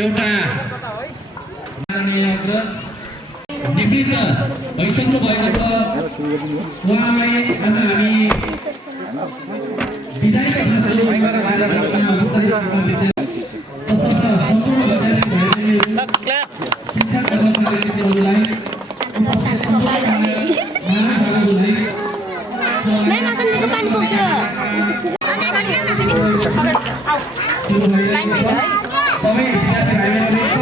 एउटा निमित्त भइसक्नु भएको छ। उहाँलाई आज हामी विदायका भाषण शिक्षा कर्मचारीहरूलाई सबै विद्यार्थी भाइबहिनीले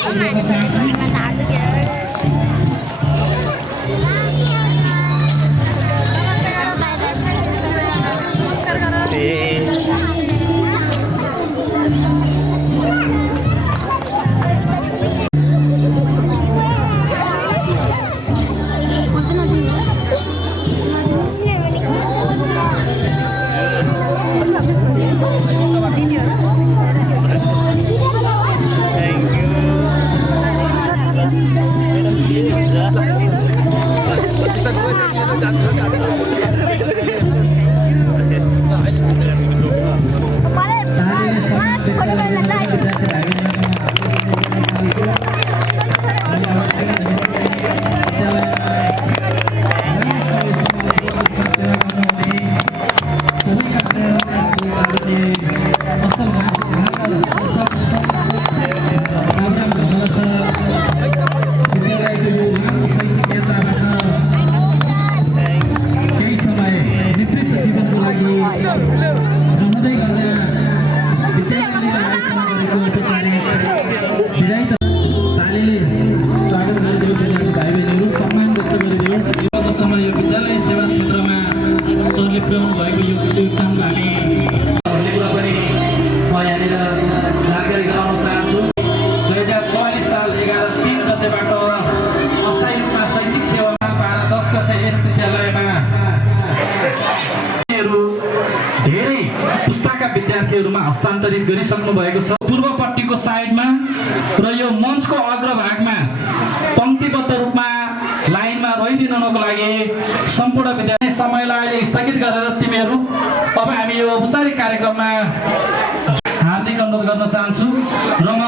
एकदमै कम्ती विद्यार्थीहरुमा हस्तान्तरित गरिसक्नु भएको छ। पूर्वपट्टिको साइडमा र यो मञ्चको अग्रभागमा पंक्तिबद्ध रूपमा लाइनमा रहिदिनको लागि सम्पूर्ण विद्यार्थी समयलाई अहिले स्थगित गरेर तिमीहरू अब हामी यो औपचारिक कार्यक्रममा हार्दिक अनुरोध गर्न चाहन्छु र म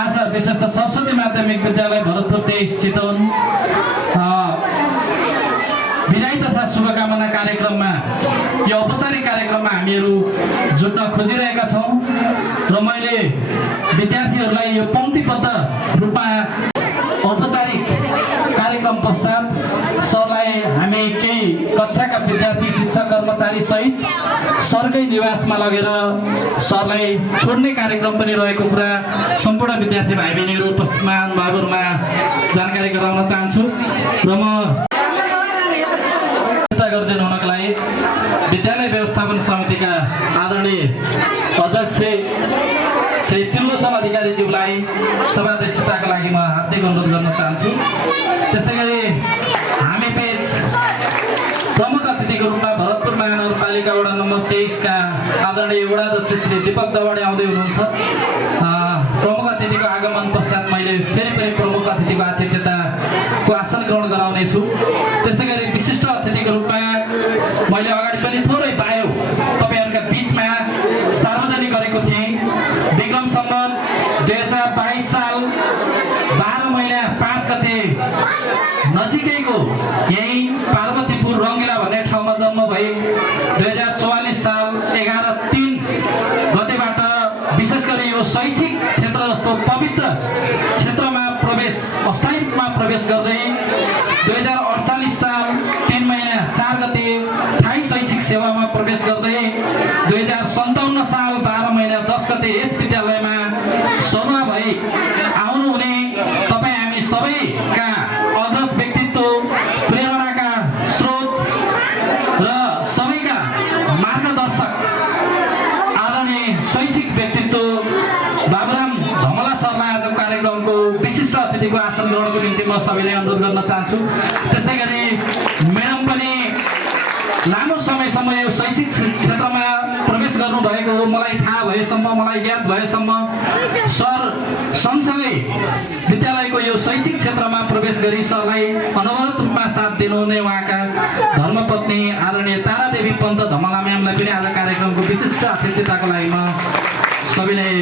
आज विशेषतः सरस्वती माध्यमिक विद्यालय भरतपुर 23 चितवन विदाई तथा शुभकामना कार्यक्रममा यो औपचारिक कार्यक्रममा हामीहरू जुट्न खोजिरहेका छौं र मैले विद्यार्थीहरूलाई यो पंक्तिबद्ध रूपमा औपचारिक कार्यक्रम पश्चात सरलाई हामी केही कक्षाका विद्यार्थी शिक्षक कर्मचारी सहित सरकै निवासमा लगेर सरलाई छोड्ने कार्यक्रम पनि रहेको कुरा सम्पूर्ण विद्यार्थी भाइबहिनीहरू उपस्थित महानुभावहरुमा जानकारी गराउन चाहन्छु र म गर्दै हुनको लागि विद्यालय व्यवस्थापन समितिका आदरणीय अध्यक्ष श्री त्रिलोचन अधिकारीज्यूलाई सभाध्यक्षताका लागि म हार्दिक अनुरोध गर्न चाहन्छु। त्यसैगरी हामी बीच प्रमुख अतिथिको रूपमा भरतपुर महानगरपालिका वडा नम्बर 23 का आदरणीय वडाध्यक्ष श्री दीपक दवाडे आउँदै हुनुहुन्छ। प्रमुख अतिथिको आगमन पश्चात मैले फेरि पनि प्रमुख अतिथिको आतिथ्यताको आसन ग्रहण गराउने छु। त्यसैगरी विशिष्ट अतिथिको रूपमा मैले अगाडि पनि थोरै पायो तपाईहरुका बीचमा सार्वजनिक गरेको थिएँ। विक्रम सम्वत 2022 साल 12 महिना 5 गते नजिकैको यही पार्वतीपुर रंगिला भन्ने ठाउँमा जन्म भई 2044 साल 11/3 गतेबाट विशेष गरी यो शैक्षिक क्षेत्र जस्तो पवित्र क्षेत्रमा प्रवेश अस्थायी रूपमा प्रवेश गर्दै 2048 साल 3 महिना 4 गते थाई शैक्षिक सेवामा प्रवेश गर्दै 2057 साल 12 महिना 10 गते यस विद्यालयमा सरुवा भई आउनु हुने तपाई हामी सबैका अग्रज व्यक्तित्व प्रेरणाका स्रोत र सबैका मार्गदर्शक आदरणीय शैक्षिक व्यक्तित्व बाबुराम झमला सरलाई आजको कार्यक्रमको विशिष्ट अतिथिको आसन ग्रहणको निम्ति म सबैलाई अनुरोध गर्न चाहन्छु। त्यसैगरी म्याडम पनि लामो समयसम्म यो शैक्षिक क्षेत्रमा प्रवेश गर्नु भएको हो। मलाई थाहा भएसम्म मलाई ज्ञात भएसम्म सर सँगसँगै विद्यालयको यो शैक्षिक क्षेत्रमा प्रवेश गरी सरलाई अनवरत रूपमा साथ दिनुहुने उहाँका धर्मपत्नी आदरणीय तारादेवी पन्त धमला म्यामलाई पनि आज कार्यक्रमको विशिष्ट अतिथिताको लागि म सबैलाई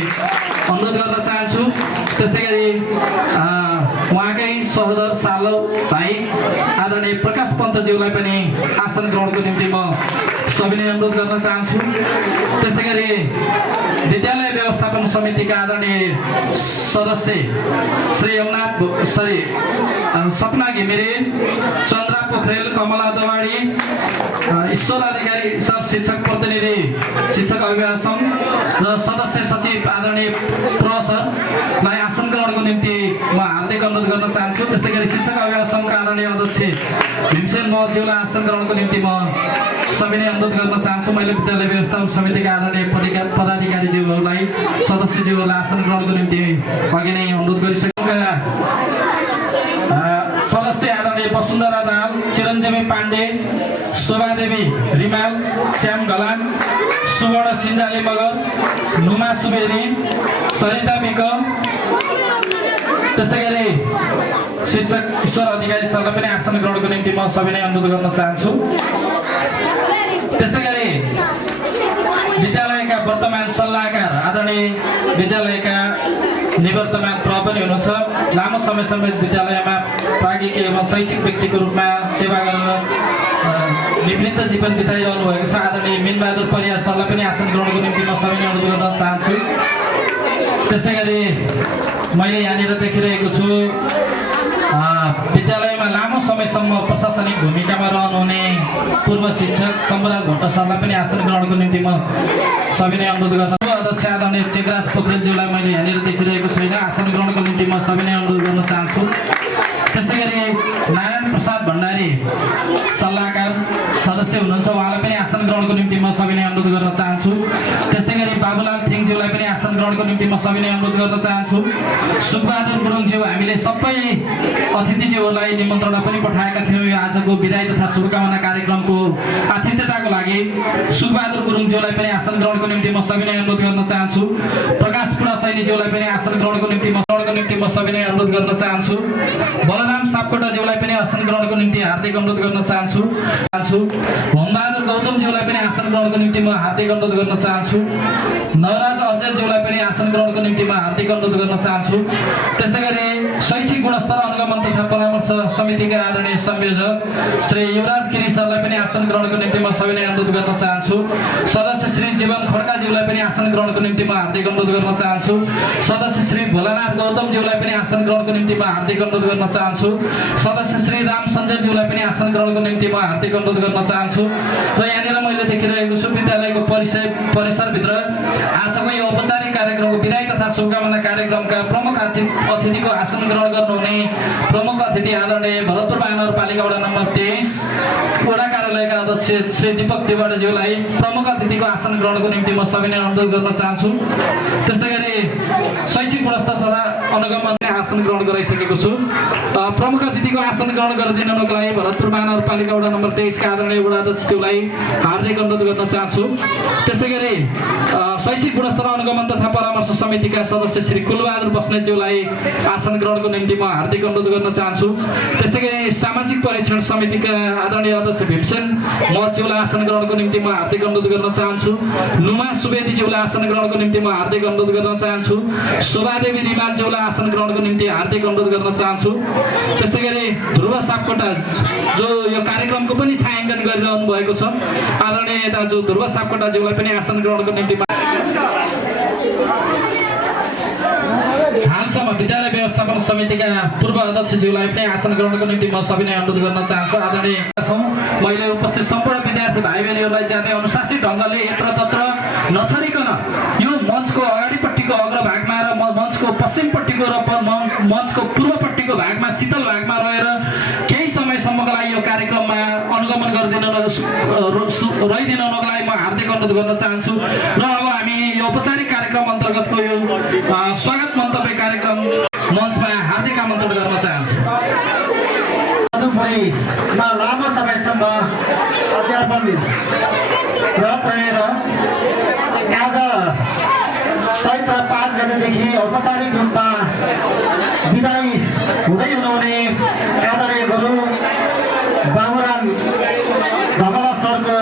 अनुरोध गर्न चाहन्छु। त्यस्तै गरी उहाँकै सहोदर सालो भाइ आदरणीय प्रकाश पन्तज्यूलाई पनि आसन ग्रहणको निम्ति म सबैले अनुरोध गर्न चाहन्छु। त्यसै गरी विद्यालय व्यवस्थापन समितिका आदरणीय सदस्य श्री सपना घिमिरे, चन्द्रा पोखरेल, कमला दवाडी, ईश्वर अधिकारी सर, शिक्षक प्रतिनिधि, शिक्षक अभिभावक सङ्घ र सदस्य सचिव आदरणीय प्रोफेसरलाई आसन ग्रहणको निम्ति म हार्दिक अनुरोध गर्न चाहन्छु। त्यस्तै गरी शिक्षक अभिभावक सङ्घका आदरणीय अध्यक्ष भीमसेन महज्यूलाई आसन ग्रहणको निम्ति म सबैले अनुरोध गर्न चाहन्छु। मैले विद्यालय व्यवस्थापन समितिका आदरणीय पदाधिकारीज्यूहरूलाई, सदस्यज्यूहरूलाई आसन ग्रहणको निम्ति अघि नै अनुरोध गरिसकेका सदस्य आदरणीय वसुन्धरा दाहाल, चिरञ्जीवी पाण्डे, शोभादेवी रिमाल, श्याम घलान, सुवर्ण सिन्जाली मगर, नुमा सुवेदी, सरिता विक, त्यस्तै गरी शिक्षक ईश्वर अधिकारी सरलाई पनि आसन ग्रहणको निम्ति म सबैले अनुरोध गर्न चाहन्छु। त्यस्तै गरी विद्यालयका वर्तमान सल्लाहकार आदरणीय विद्यालयका निवर्तमान प्रमुख पनि हुनुहुन्छ। लामो समयसम्म विद्यालयमा प्राज्ञिक एवं शैक्षिक व्यक्तिको रूपमा सेवा गर्न विभिन्न जीवन बिताइरहनु भएको छ आदरणीय मिनबहादुर परियार सरलाई पनि आसन ग्रहणको निम्ति म सबैले अनुरोध गर्न चाहन्छु। त्यस्तै गरी मैले यहाँनिर देखिरहेको छु विद्यालयमा लामो समयसम्म प्रशासनिक भूमिकामा रहनुहुने पूर्व शिक्षक सम्बराज भट्ट सरलाई पनि आसन ग्रहणको निम्ति म सबैले अनुरोध गर्न अध्यक्ष आदरणीय टेकराज पोखरेलज्यूलाई मैले यहाँनिर देखिरहेको छैन, आसन ग्रहणको निम्ति म सबैले अनुरोध गर्न चाहन्छु। त्यस्तै गरी नारायण प्रसाद भण्डारी सल्लाहकार सदस्य हुनुहुन्छ, उहाँलाई पनि आसन ग्रहणको निम्ति म सबैले अनुरोध गर्न चाहन्छु। त्यस्तै गरी बाबुलाल थिङज्यूलाई पनि आसन ग्रहणको निम्ति म सबैले अनुरोध गर्न चाहन्छु। सुखबहादुर गुरुङज्यू, हामीले सबै अतिथिज्यूहरूलाई निमन्त्रणा पनि पठाएका थियौँ यो आजको विदाई तथा शुभकामना कार्यक्रमको आतिथ्यताको लागि। सुखबहादुर गुरुङज्यूलाई पनि आसन ग्रहणको निम्ति म सबैले अनुरोध गर्न चाहन्छु। प्रकाश पुरा सैनीज्यूलाई पनि आसन ग्रहणको निम्ति म सबैले अनुरोध गर्न चाहन्छु। बलराम सापकोटाज्यूलाई पनि आसन ग्रहणको निम्ति हार्दिक अनुरोध गर्न चाहन्छु। होमबहादुर गौतमज्यूलाई पनि आसन ग्रहणको निम्ति म हार्दिक अनुरोध गर्न चाहन्छु। नवराज अजयज्यूलाई पनि आसन ग्रहणको निम्ति म हार्दिक अनुरोध गर्न चाहन्छु। त्यसै गरी शैक्षिक गुणस्तर अनुगमन तथा परामर्श समितिका आदरणीय संयोजक श्री युवराज गिरी सरलाई पनि आसन ग्रहणको निम्ति म सबैले अनुरोध गर्न चाहन्छु। सदस्य श्री जीवन खड्काज्यूलाई पनि आसन ग्रहणको निम्ति म हार्दिक अनुरोध गर्न चाहन्छु। सदस्य श्री भोलानाथ गौतमज्यूलाई पनि आसन ग्रहणको निम्ति म हार्दिक अनुरोध गर्न चाहन्छु। सदस्य श्री राम सञ्जयज्यूलाई पनि आसन ग्रहणको निम्ति म हार्दिक अनुरोध गर्न चाहन्छु। र यहाँनिर मैले देखिरहेको छु विद्यालयको परिसरभित्र आजको यो औपचारिक कार्यक्रमको विदाई तथा शुभकामना कार्यक्रमका प्रमुख अतिथिको आसन ग्रहण गर्नुहुने प्रमुख अतिथि आदरणीय भरतपुर महानगरपालिका वडा नम्बर 23 वडा कार्यालयका अध्यक्ष श्री दीपक त्रिपाठीज्यूलाई प्रमुख अतिथिको आसन ग्रहणको निम्ति म सबैले अनुरोध गर्न चाहन्छु। त्यस्तै गरी शैक्षिक गुणस्तर तथा अनुगमन आसन ग्रहण गराइसकेको छु। प्रमुख अतिथिको आसन ग्रहण गरिदिनुको लागि भरतपुर महानगरपालिका वडा नम्बर 23 का आदरणीय वडा अध्यक्षज्यूलाई हार्दिक अनुरोध गर्न चाहन्छु। त्यस्तै गरी शैक्षिक गुणस्तर अनुगमन तथा परामर्श समितिका सदस्य श्री कुलबहादुर बस्नेतज्यूलाई आसन ग्रहणको निम्ति म हार्दिक अनुरोध गर्न चाहन्छु। त्यस्तै गरी सामाजिक परीक्षण समितिका आदरणीय अध्यक्ष भीमसेन महज्यूलाई आसन ग्रहणको निम्ति म हार्दिक अनुरोध गर्न चाहन्छु। नुमा सुवेदीज्यूलाई आसन ग्रहणको निम्ति म हार्दिक अनुरोध गर्न चाहन्छु। शोभादेवी रिमालज्यूलाई आसन ग्रहणको निम्ति हार्दिक अनुरोध गर्न चाहन्छु। त्यस्तै गरी ध्रुव सापकोटा जो यो कार्यक्रमको पनि छायाङ्कन गरिरहनु भएको छ आदरणीय दाजु ध्रुव सापकोटाज्यूलाई पनि आसन ग्रहणको निम्ति हालसम्म विद्यालय व्यवस्थापन समितिका पूर्व अध्यक्षज्यूलाई पनि आसन ग्रहणको निम्ति म सबैले अनुरोध गर्न चाहन्छु। आदरणीय मैले उपस्थित सम्पूर्ण विद्यार्थी भाइ बहिनीहरूलाई जाने अनुशासित ढङ्गले यत्रतत्र नछरिकन यो मञ्चको अगाडिपट्टिको अग्रभागमा र मञ्चको पश्चिमपट्टिको र मञ्चको पूर्वपट्टिको भागमा शीतल भागमा रहेर केही समयसम्मको लागि यो कार्यक्रममा अनुगमन रहिदिनुको लागि म हार्दिक अनुरोध गर्न चाहन्छु। र अब हामी यो औपचारिक कार्यक्रम अन्तर्गतको यो स्वागत मन्तव्य कार्यक्रम मञ्चमा हार्दिक आमन्त्रण गर्न चाहन्छु। लामो समयसम्म अध्यापन रहेर आज चैत्र 5 गतेदेखि औपचारिक रूपमा विदाई हुँदै हुनुहुने आदरणीय गुरु बाबुराम धमला सरको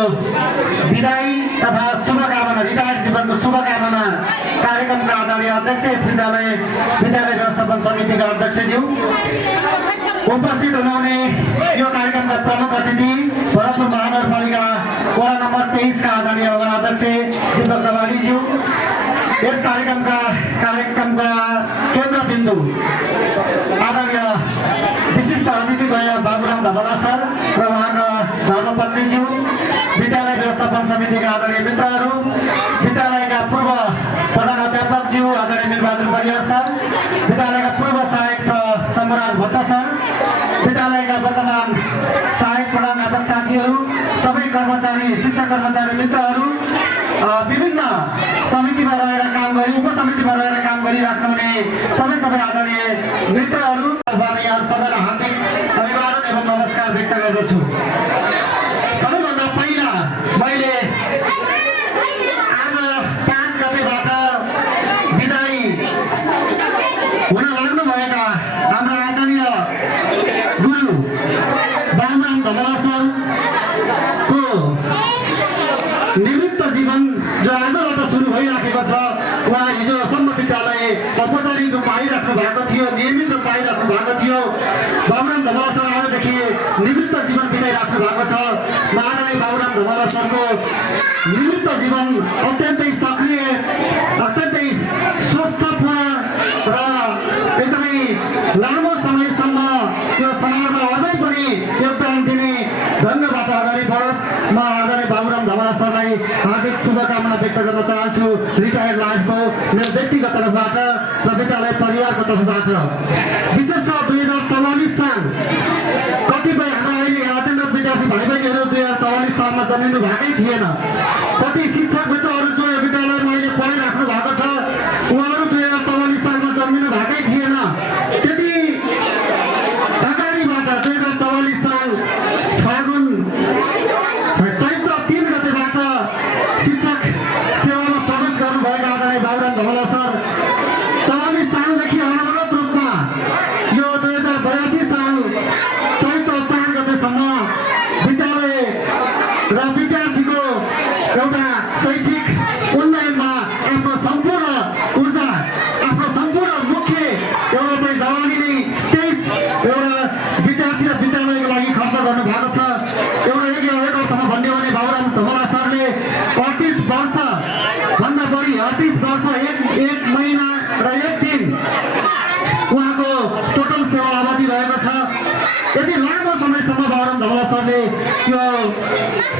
तथा शुभकामना रिटायर्ड जीवनको शुभकामना कार्यक्रमका आदरणीय अध्यक्ष यस विद्यालय व्यवस्थापन समितिका अध्यक्षज्यू उपस्थित हुनुहुने यो कार्यक्रमका प्रमुख अतिथि भरतपुर महानगरपालिका वडा नम्बर 23 का आदरणीय अध्यक्ष दीपक दवाडीज्यू यस कार्यक्रमका केन्द्रबिन्दु आदरणीय विशिष्ट अतिथिद्वय बाबुराम धमला सर र उहाँका धर्मपत्नीज्यू विद्यालय व्यवस्थापन समितिका आदरणीय मित्रहरू विद्यालयका पूर्व प्रधानाध्यापकज्यू आदरणीय मिरबहादुर परियार सर विद्यालयका पूर्व सहायक शम्भुराज भट्ट सर विद्यालयका वर्तमान सहायक प्रधानाध्यापक साथीहरू सबै कर्मचारी शिक्षक कर्मचारी मित्रहरू विभिन्न समितिमा रहेर काम गरी उपसमितिमा रहेर काम गरिराख्नुहुने सबै आदरणीय मित्रहरू यहाँ सबैलाई हार्दिक अभिवादन एवं नमस्कार व्यक्त गर्दछु। सबैभन्दा पहिला मैले आज 5 गतेबाट बिदाई हुन लाग्नुभएका हाम्रा आदरणीय गुरु बाबुराम धमला सरको निवृत्त जीवन जो आजबाट सुरु भइराखेको छ उहाँ हिजोसम्म विद्यालय औपचारिक रूपमा आइराख्नु भएको थियो नियमित रूपमा आइराख्नु भएको थियो बाबुराम धमला सर आजदेखि निवृत्त जीवन बिताइराख्नु भएको छ। आदरणीय बाबुराम धमला सरको निवृत्त जीवन अत्यन्तै सक्रिय अत्यन्तै स्वस्थपूर्ण र एकदमै लामो समयसम्म त्यो समाजमा अझै पनि योगदान दिने ढङ्गबाट अगाडि बढोस्। म आदरणीय बाबुराम धमला सरलाई हार्दिक शुभकामना व्यक्त गर्न चाहन्छु रिटायर्ड लाइफको मेरो व्यक्तिगत तर्फबाट र विद्यालय परिवारको तर्फबाट। विशेष गरी 2044 साल कतिपय हाम्रो अहिले अध्ययनरत विद्यार्थी भाइ बहिनीहरू 2044 सालमा जन्मिनु भएकै थिएन। कति शिक्षक मित्रहरू जो विद्यालयमा अहिले पढिराख्नु भएको छ उहाँहरू 2044 सालमा जन्मिनु भएकै थिएन। त्यति अगाडिबाट 2044 साल फागुन चैत्र 3 गतेबाट शिक्षक सेवामा प्रवेश गर्नुभएका आदरणीय बाबुराम धमला सर 44 सालदेखि अनवरत रूपमा यो 2082 साल चैत्र 4 गतेसम्म विद्यालय र विद्यार्थीको एउटा शैक्षिक उन्नयनमा आफ्नो सम्पूर्ण ऊर्जा आफ्नो सम्पूर्ण मुख्य एउटा चाहिँ जवानी नै 23 एउटा विद्यार्थी र विद्यालयको लागि खर्च गर्नु भएको छ। एउटा एक अर्थमा भन्यो भने बाबुराम धमला सरले 38 वर्ष भन्दा बढी 38 वर्ष एक महिना र 1 दिन उहाँको टोटल सेवा अवधि रहेको छ। यति लामो समयसम्म बाबुराम धमला सरले यो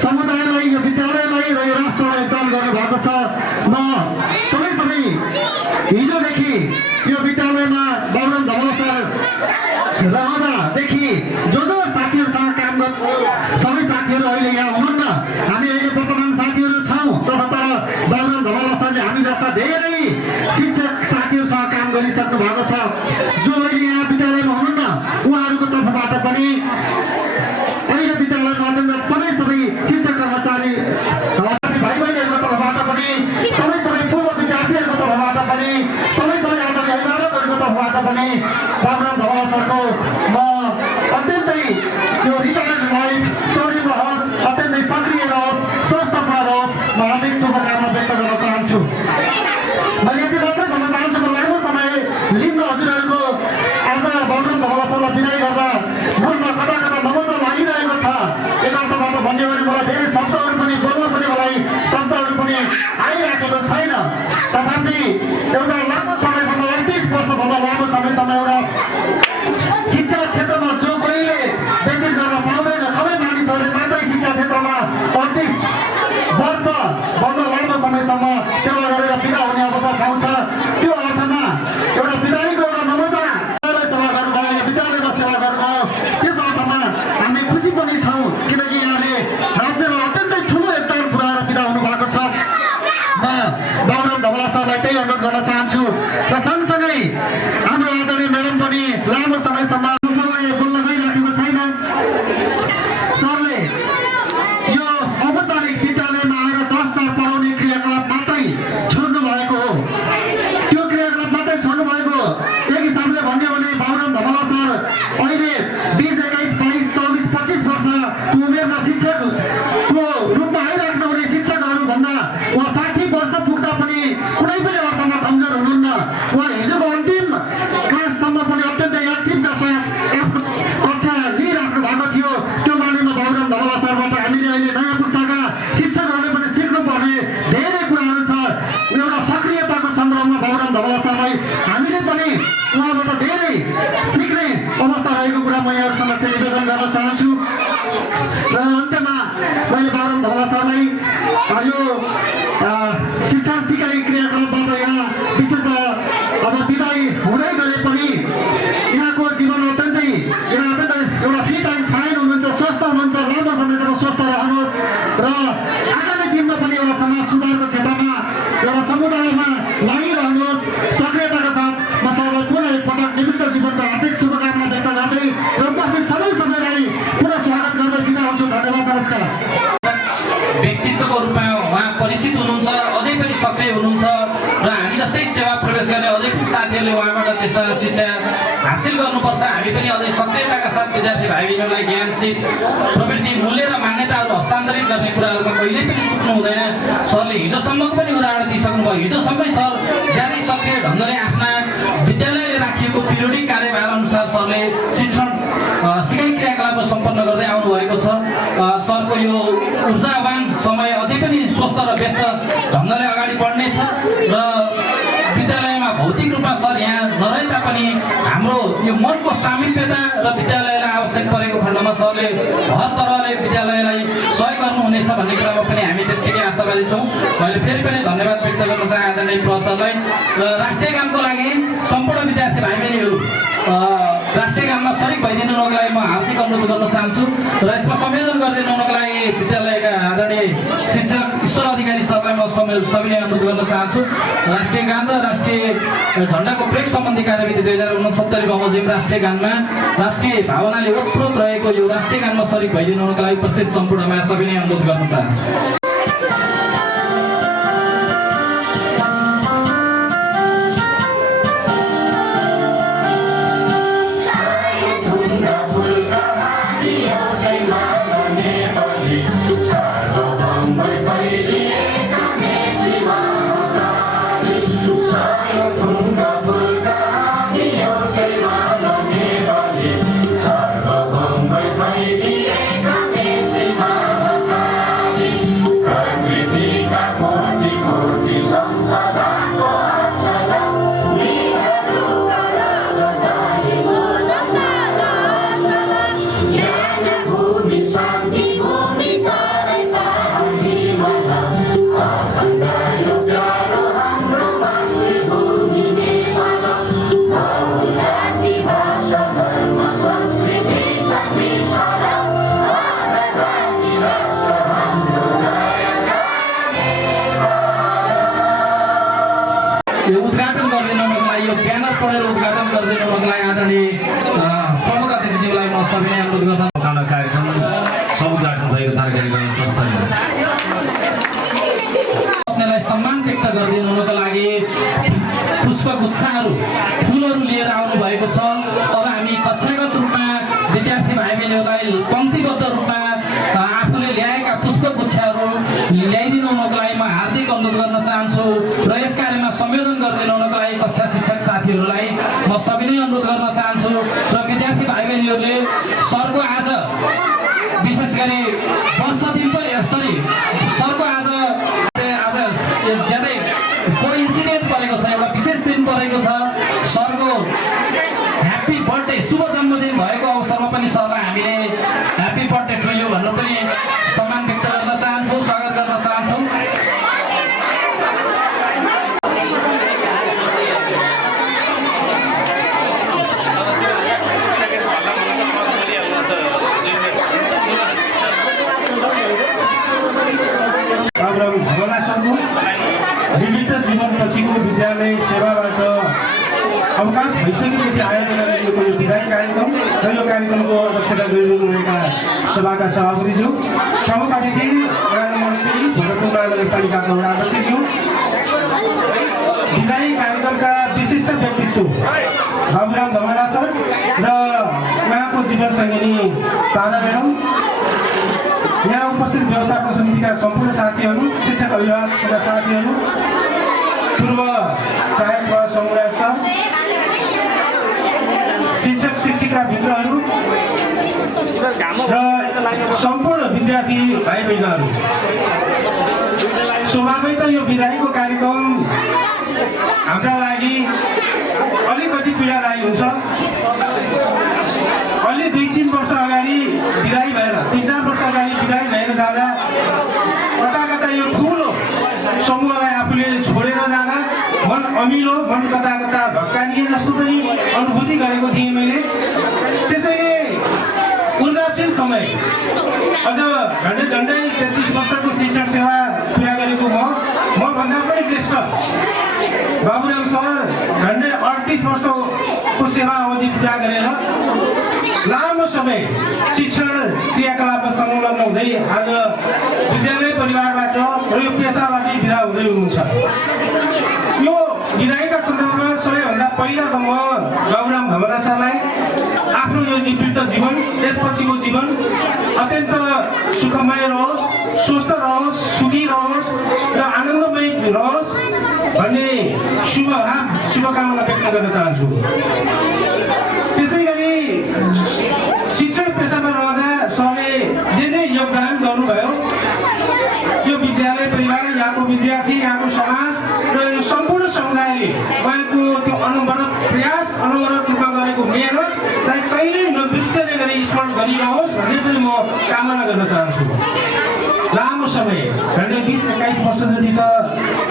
समुदायलाई यो विद्यालयलाई र यो राष्ट्रलाई योगदान गर्नुभएको छ। म सबै हिजोदेखि यो विद्यालयमा बाबुराम धमला सर रहँदादेखि जो साथीहरूसँग काम गर्नु सबै साथीहरू अहिले यहाँ हुनुहुन्न। हामी अहिले वर्तमान साथीहरू छौँ तर बाबुराम धमला सरले हामी जस्ता धेरै शिक्षक साथीहरूसँग काम गरिसक्नु भएको छ जो अहिले यहाँ विद्यालयमा हुनुहुन्न। उहाँहरूको तर्फबाट पनि अहिले विद्यालयमा अध्ययनरत सबै शिक्षक कर्मचारी भाइ बहिनीहरूको तर्फबाट पनि सबै पूर्व विद्यार्थीहरूको तर्फबाट पनि सबै आदरणीय अभिभावकहरूको तर्फबाट पनि बाबुराम धमला सरको म अत्यन्तै यो रिटायर्ड लाइफ स्वर्णिम रहोस् अत्यन्तै सक्रिय रहोस् स्वस्थपूर्ण रहोस् म हार्दिक शुभकामना व्यक्त गर्न चाहन्छु। मैले यति मात्रै भन्न चाहन्छु म लामो समय लिन्न नयाँ पुस्ताका शिक्षकहरूले पनि सिक्नुपर्ने धेरै कुराहरू छ। एउटा सक्रियताको सन्दर्भमा बाबुराम धवला सरलाई हामीले पनि उहाँबाट धेरै सिक्ने अवस्था रहेको कुरा म यहाँहरू समक्ष निवेदन गर्न चाहन्छु। र अन्त्यमा मैले बाबुराम धवला सरलाई यो शिक्षण सिकाइ क्रियाकलापबाट यहाँ विशेष अब बिदाई हुँदै गए पनि यहाँको जीवन अत्यन्तै एउटा फिट एन्ड फाइन हुनुहुन्छ, स्वस्थ हुनुहुन्छ। राम्रो समयसम्म स्वस्थ रहनुहोस् र आगामी दिनमा पनि एउटा समाज सुधारको क्षेत्रमा एउटा समुदायमा लागिरहनुहोस्। सक्रियताका साथ म सबैलाई पुनः एकपटक निवृत्त जीवनको हार्दिक शुभकामना व्यक्त गर्दै र उपस्थित सबै सबैलाई पुनः स्वागत गर्दै बिदा हुन्छु। धन्यवाद, नमस्कार। व्यक्तित्वको रूपमा उहाँ परिचित हुनुहुन्छ, अझै पनि सक्रिय हुनुहुन्छ र हामी जस्तै सेवा प्रवेश गर्ने अझै पनि साथीहरूले उहाँबाट त्यस्ता शिक्षा हासिल गर्नुपर्छ। हामी पनि अझै सक्रियताका साथ विद्यार्थी भाइ बहिनीहरूलाई ज्ञान सिप प्रवृत्ति मूल्य र मान्यताहरू हस्तान्तरित गर्ने कुराहरूमा कहिल्यै पनि चुक्नु हुँदैन। सरले हिजोसम्मको पनि उदाहरण दिइसक्नुभयो। हिजोसम्मै सर ज्यादै सक्रिय ढङ्गले आफ्ना विद्यालयले राखिएको पिरियडिक कार्यभार अनुसार सरले शिक्षण सिकाइ क्रियाकलाप सम्पन्न गर्दै आउनुभएको छ। सरको यो ऊर्जावान समय अझै पनि स्वस्थ र व्यस्त ढङ्गले अगाडि बढ्नेछ र विद्यालयमा भौतिक रूपमा सर यहाँ नरहे तापनि हाम्रो यो मनको सामिप्यता र विद्यालयलाई आवश्यक परेको खण्डमा सरले हर तरहले विद्यालयलाई सहयोग गर्नुहुनेछ भन्ने कुरामा पनि हामी त्यत्तिकै आशावादी छौँ। मैले फेरि पनि धन्यवाद व्यक्त गर्न चाहे आदरणीय प्रोफेसरलाई र राष्ट्रिय गानको लागि सम्पूर्ण विद्यार्थी भाइ बहिनीहरू राष्ट्रिय गानमा सरिक भइदिनुको लागि म हार्दिक अनुरोध गर्न चाहन्छु र यसमा संयोजन गरिदिनुको लागि विद्यालयका आदरणीय शिक्षक ईश्वर अधिकारी सरलाई म सबैले अनुरोध गर्न चाहन्छु। राष्ट्रिय गान र राष्ट्रिय झण्डाको प्रेक सम्बन्धी कार्यविधि 2069 बमोजिम राष्ट्रिय गानमा राष्ट्रिय भावनाले ओतप्रोत रहेको यो राष्ट्रिय गानमा सरिक भइदिनुको लागि उपस्थित सम्पूर्णमा सबैले अनुरोध गर्न चाहन्छु। उद्घाटन गरिदिनुको लागि यो ब्यानर पढेर उद्घाटन गरिदिनुको लागि आदरणीय प्रमुख अतिथिज्यूलाई म सबैले अनुरोध गर्न कार्यक्रम सब उद्घाटन भएको जानकारी गराउन अपनेलाई सम्मान व्यक्त गरिदिनुको लागि पुष्पगुच्छाहरू फुलहरू लिएर आउनु भएको छ। अब हामी कक्षागत रूपमा विद्यार्थी भाइ बहिनीहरूलाई पङ्क्तिबद्ध रूपमा आफूले ल्याएका पुष्पगुच्छाहरू ल्याइदिनुको लागि म हार्दिक अनुरोध गर्न चाहन्छु र यस कार्यमा संयोजन गरिदिनुको लागि कक्षा शिक्षक साथीहरूलाई म सबैले अनुरोध गर्न चाहन्छु र विद्यार्थी भाइ बहिनीहरूले सरको आज विशेष गरी वर्ष दिन पनि सरको आज ज्यादै कोइन्सिडेन्ट परेको छ, एउटा विशेष दिन परेको छ। सरको ह्याप्पी बर्थडे शुभ जन्मदिन भएको अवसरमा पनि सरलाई हामीले ह्याप्पी बर्थडे टु यु भन्नु पनि सम्मान व्यक्त गर्न चाहन्छौँ, स्वागत गर्न चाहन्छौँ। बाबुराम धवला सरको विविध जीवनपछिको विद्यालय सेवाबाट अवकाश भइसकेपछि आयोजना गरिएको यो विदाई कार्यक्रम र यो कार्यक्रमको अध्यक्षता गरिरहेका सभाका सभापतिज्यू, प्रमुख अतिथि वडा नम्बर 23 भगतपुर नगरपालिकाका वडा अध्यक्षज्यू, विदाई कार्यक्रमका विशिष्ट व्यक्तित्व बाबुराम धवला सर र उहाँको जीवन सङ्गिनी तारा म्याडम, यहाँ उपस्थित व्यवस्थापन समितिका सम्पूर्ण साथीहरू, शिक्षक अभिभावक साथीहरू, पूर्व सहायक समुदाय सर, शिक्षक शिक्षिका मित्रहरू र र सम्पूर्ण विद्यार्थी भाइ बहिनीहरू स्वभावै त यो विदाईको कार्यक्रम हाम्रा लागि अलिकति पीडादायी हुन्छ। अलि 2-3 वर्ष अगाडि विदाई भएर 3-4 वर्ष अगाडि विदाई भएर जाँदा कता कता यो ठुलो समूहलाई आफूले छोडेर जाँदा मन अमिलो, मन कता कता भक्कारिए जस्तो पनि अनुभूति गरेको थिएँ मैले। त्यसैले ऊर्जाशील समय अझ झन्डै 33 वर्षको शिक्षण सेवा पुरा गरेको म भन्दा पनि ज्येष्ठ बाबुराम सर झन्डै 38 वर्षको सेवा अवधि पुरा गरेर लामो समय शिक्षण क्रियाकलापमा संलग्न हुँदै आज विद्यालय परिवारबाट र यो पेसाबाट विदा हुँदै हुनुहुन्छ। यो विदाईका सन्दर्भमा सबैभन्दा पहिला त म बाबुराम धमला सरलाई आफ्नो यो निवृत्त जीवन, त्यसपछिको जीवन अत्यन्त सुखमय रहोस्, स्वस्थ रहोस्, सुखी रहोस् र आनन्दमय रहोस् भन्ने शुभकामना व्यक्त गर्न चाहन्छु। त्यसै गरी शिक्षण पेसामा रहँदा सरले जे योगदान गर्नुभयो यो विद्यालय परिवार, यहाँको विद्यार्थी, यहाँको समाज र यो सम्पूर्ण समुदायले उहाँको त्यो अनवरत प्रयास, अनवरत रूपमा गरेको मेहनतलाई कहिल्यै नबिर्सने गरी स्मरण गरिरहोस् भन्ने पनि म कामना गर्न चाहन्छु। लामो समय झन्डै 20-21 वर्ष जति त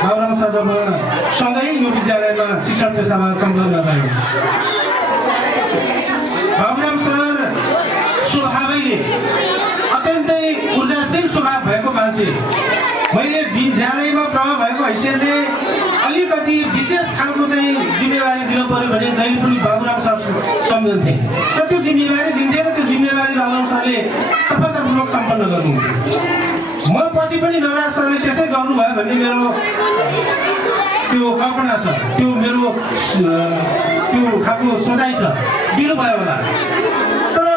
बाबुराम सर र म सँगै यो विद्यालयमा शिक्षण पेसामा संलग्न भयौँ। बाबुराम सर स्वभावैले अत्यन्तै ऊर्जाशील स्वभाव भएको मान्छे। मैले विद्यालयमा प्रभाव भएको हैसियतले अलिकति विशेष खालको चाहिँ जिम्मेवारी दिनु पर्यो भने जहिले पनि बाबुराम सर सम्झन्थे र त्यो जिम्मेवारी दिन्थे र त्यो जिम्मेवारी बाबुराम सरले सफलतापूर्वक सम्पन्न गर्नुहुन्थ्यो। म पछि पनि नवराज सरले त्यसै गर्नुभयो भन्ने मेरो त्यो कल्पना छ, त्यो मेरो त्यो खालको सोचाइ छ, दिनुभयो होला। तर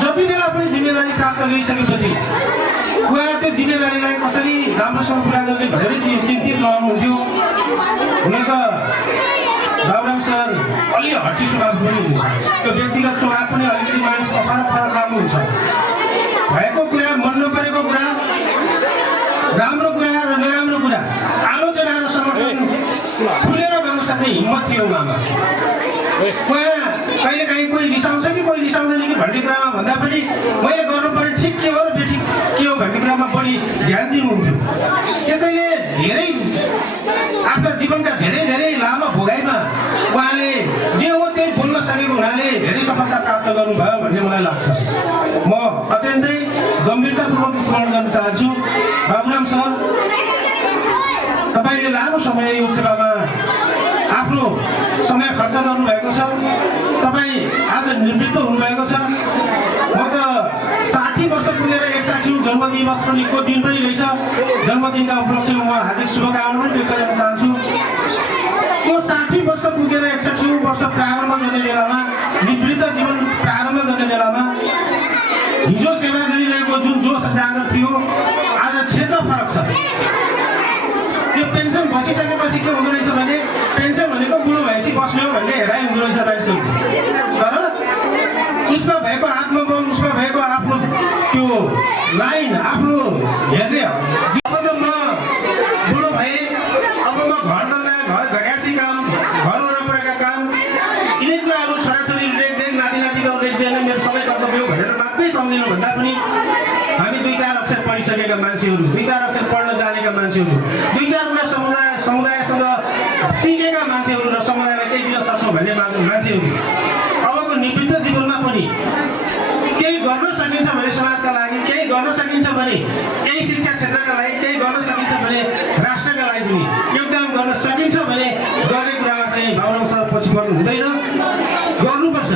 जति बेला पनि जिम्मेवारी प्राप्त गरिसकेपछि उहाँ त्यो जिम्मेवारीलाई कसरी राम्रोसँग पुरा गर्ने भनेर चिन्तित रहनुहुन्थ्यो। हुन त बाबुराम सर अलि हट्टी स्वभाव पनि हुन्छ, त्यो व्यक्तिगत स्वभाव पनि अलिकति मानिस फरक राम्रो हुन्छ। भएको कुरा, मन नपरेको कुरा, राम्रो कुरा र नराम्रो कुरा आलोचना र समर्थन खुलेर गर्न सक्ने हिम्मत थियो उहाँमा। उहाँ कहिलेकाहीँ कोही रिसाउँछ कि कोही रिसाउँदैन कि भन्ने कुरामा भन्दा पनि मैले गर्नुपर्ने ठिक के हो र बेठिक के हो भन्ने कुरामा बढी ध्यान दिनुहुन्थ्यो। त्यसैले धेरै आफ्ना जीवनका धेरै लामो भोगाइमा उहाँले जे हो त्यही बोल्न सकेको हुनाले धेरै सफलता प्राप्त गर्नुभयो भन्ने मलाई लाग्छ। म अत्यन्तै गम्भीरतापूर्वक स्मरण गर्न चाहन्छु बाबुराम सर, तपाईँले लामो समय यो सेवामा आफ्नो समय खर्च गर्नुभएको छ। तपाईँ आज निवृत्त हुनुभएको छ। म त 60 वर्ष पुगेर 61 जन्मदिवस पनि को दिन पनि रहेछ। जन्मदिनका उपलक्ष्यमा म हार्दिक शुभकामना पनि व्यक्त गर्न चाहन्छु। त्यो 60 वर्ष पुगेर 61 वर्ष प्रारम्भ गर्ने बेलामा, निवृत्त जीवन प्रारम्भ गर्ने बेलामा हिजो सेवा गरिरहेको जुन जोस जागर थियो आज क्षेत्र फरक छ। त्यो पेन्सन बसिसकेपछि के हुँदो रहेछ भने पेन्सन भनेको बुढो भएपछि बस्ने हो भन्ने हेराइ हुँदो रहेछ मानिसहरू। तर उसमा भएको आत्मबल, उसमा भएको आफ्नो त्यो लाइन, आफ्नो हेर्ने अब त म बुढो भएँ, अब म घर धन्दा, घर घगासी काम, घर वरपरका काम, यिनै कुराहरू छोराछोरी लेख्दै, नातिनातिको लेख्दैन मेरो सबै कर्तव्य हो भनेर मात्रै सम्झिनु भन्दा पनि हामी 2-4 अक्षर पढिसकेका मान्छेहरू, 2-4 अक्षर पढ्न जानेका मान्छेहरू, 2-4 कुरा समुदायसँग सिकेका मान्छेहरू र समुदायलाई केही दिन सक्छौँ भन्ने मान्छेहरू अबको निवृत्त जीवनमा पनि केही गर्न सकिन्छ भने समाजका लागि, केही गर्न सकिन्छ भने केही शिक्षा क्षेत्रका लागि, केही गर्न सकिन्छ भने राष्ट्रका लागि पनि योगदान गर्न सकिन्छ भने गर्ने कुरामा चाहिँ बाबुराम सर पछि पर्नु हुँदैन, गर्नुपर्छ।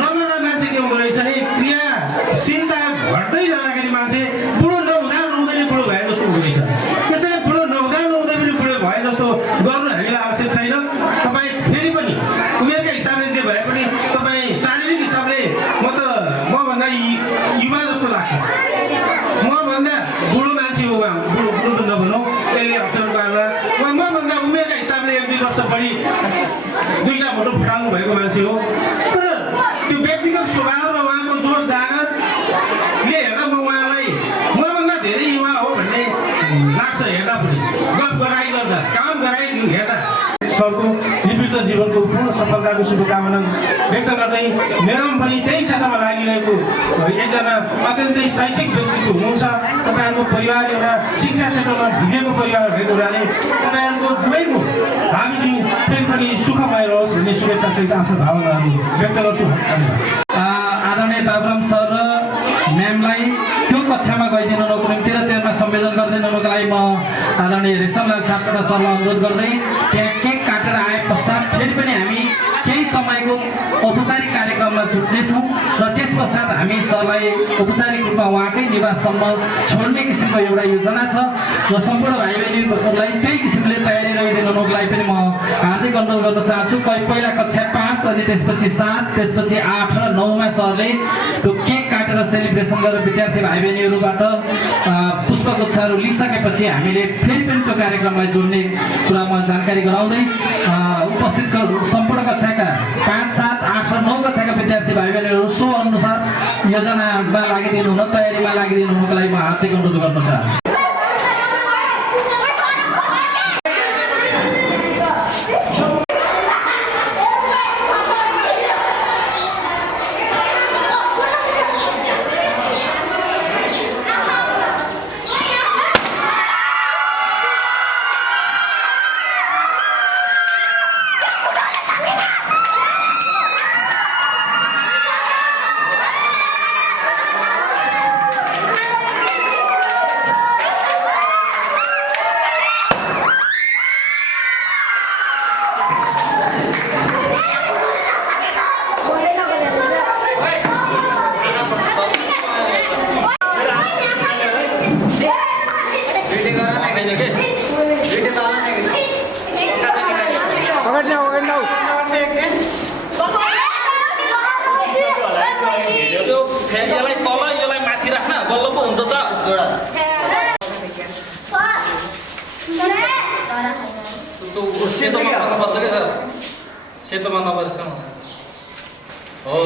नगर्न मान्छे के हुँदो रहेछ भने क्रियाशीलता घट्दै जाँदाखेरि मान्छे बुढो नहुँदा नहुँदै बुढो भए जस्तो हुँदो रहेछ। त्यसैले बुढो नहुँदा नहुँदै पनि बुढो भए जस्तो गर्नु हामीलाई आवश्यक छैन। तपाईँ फेरि पनि उमेरका हिसाबले जे भए पनि तपाईँ शारीरिक हिसाबले मभन्दा युवा जस्तो लाग्छ। मभन्दा बुढो मान्छे हो उहाँ, बुढो त नभनौँ, त्यसले अप्ठ्यारो पार्ला। मभन्दा उमेरका हिसाबले 1-2 वर्ष बढी 2टा भोटो फुटाउनु भएको मान्छे हो। तर त्यो व्यक्तिगत स्वभाव र उहाँको जोस जागर लाग्छ हेर्दा पनि गफ गराइ गर्दा काम गराइ हेर्दा सरको निवृत्त जीवनको पूर्ण सफलताको शुभकामना व्यक्त गर्दै मेरो पनि त्यही क्षेत्रमा लागिरहेको एकजना अत्यन्तै शैक्षिक व्यक्तित्व हुनुहुन्छ तपाईँहरूको परिवार एउटा शिक्षा क्षेत्रमा भिजेको परिवार भएको हुनाले तपाईँहरूको दुवैको भावी दिन फेरि पनि सुखमय रहोस् भन्ने शुभेच्छासहित आफ्नो भावनाहरू व्यक्त गर्छु आदरणीय बाबुराम सर र म्यामलाई त्यो कक्षामा गइदिनुको निम्ति र त्यसमा सम्मेलन गरिदिनुको लागि म आदरणीय रेशमलाल सापकोटा सरलाई अनुरोध गर्दै त्यहाँ केक काटेर आए पश्चात फेरि पनि हामी केही समयको औपचारिक कार्यक्रममा जुट्नेछौँ र त्यस पश्चात हामी सरलाई औपचारिक रूपमा उहाँकै निवाससम्म छोड्ने किसिमको एउटा योजना छ र सम्पूर्ण भाइ बहिनीहरूलाई त्यही किसिमले तयारी गरिदिनुको लागि पनि म हार्दिक अनुरोध गर्न चाहन्छु। पहिला कक्षा 5 अनि त्यसपछि 7 त्यसपछि 8 र 9 मा सरले त्यो केक काटेर सेलिब्रेसन गरेर विद्यार्थी भाइ बहिनीहरूबाट पुष्पगुच्छाहरू लिइसकेपछि हामीले फेरि पनि त्यो कार्यक्रमलाई जोड्ने कुरा म जानकारी गराउँदै उपस्थित सम्पूर्ण कक्षाका 5, 7, 8 र 9 कक्षाका विद्यार्थी भाइ बहिनीहरू सो अनुसार योजनामा लागिदिनु हुन तयारीमा लागिदिनु हुनुको लागि म हार्दिक अनुरोध गर्न चाहन्छु। सेतोमा पर्नुपर्छ क्या सर, सेतोमा नपरेसम्म हो।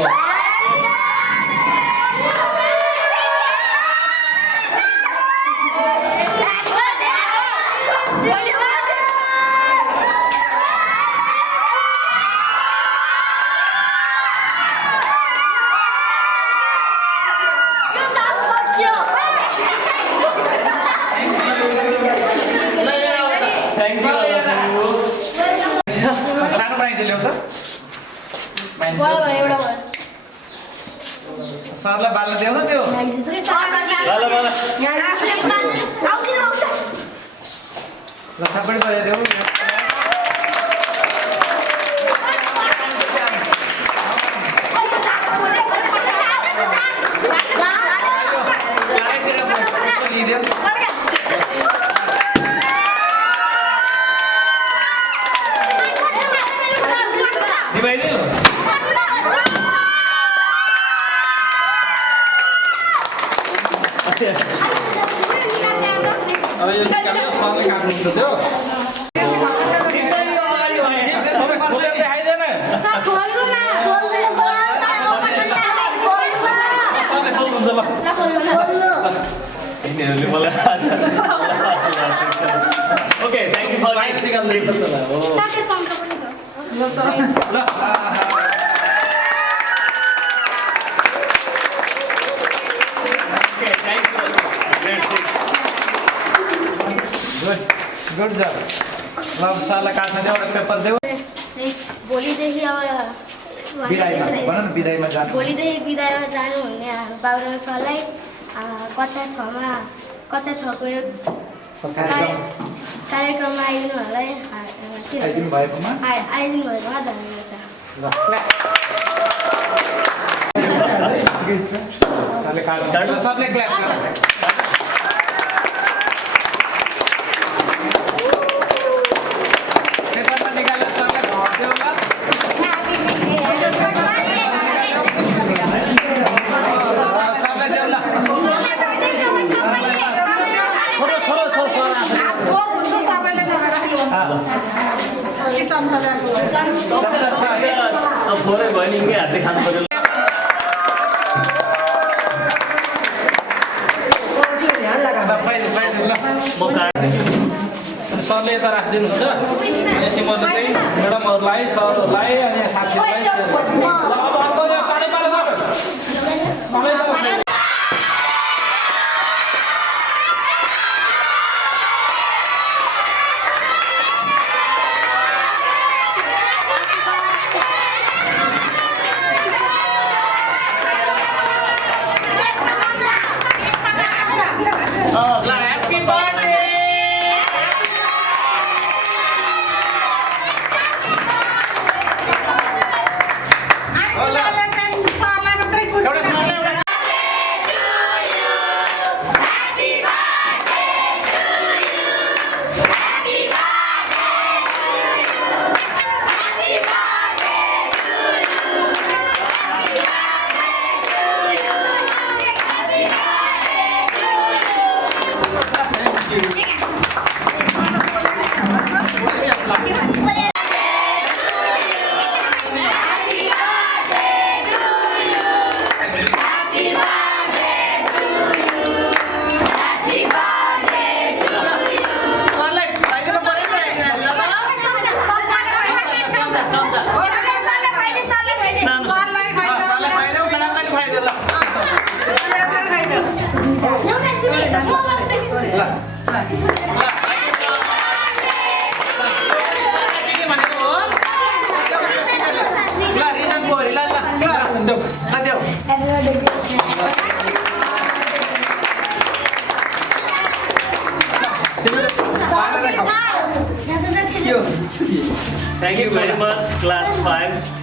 सरलाई बाल्न देऊ न त्यो ल थप्पडी बजाइदेऊ। अब यो निकाल्यो सँगै काट्नुहुन्छ त्यो सबै खोलेर देखाइदेन सरले खोल्नुहुन्छ ल यिनीहरूले मलाई आज okay thank you for mic निकाल्दै पर्छ ल हो ल गुड जब ल सरलाई काट्न देऊ एउटा पेपर देऊ। भोलिदेखि अब बिदाईमा भन न बिदाईमा जानु भोलिदेखि बिदाईमा जानु भन्ने बाबुराम सरलाई कक्षा 6को यो कार्यक्रममा आइदिनु भएकोलाई आइदिनु भएकोमा धन्यवाद छ। सरले काट्नु सरले क्ल्याप पेपरमा निकालेर सरलाई घर देऊ ल। सरलाई देऊ ल। थोरै भयो नि हातले खानु पर्यो ल सरले यता राखिदिनुहुन्छ यति मध्ये चाहिँ म्याडमहरूलाई सरहरूलाई अनि साथीहरूलाई अब अर्को यो पानी पालो sir Thank you very much, class 5.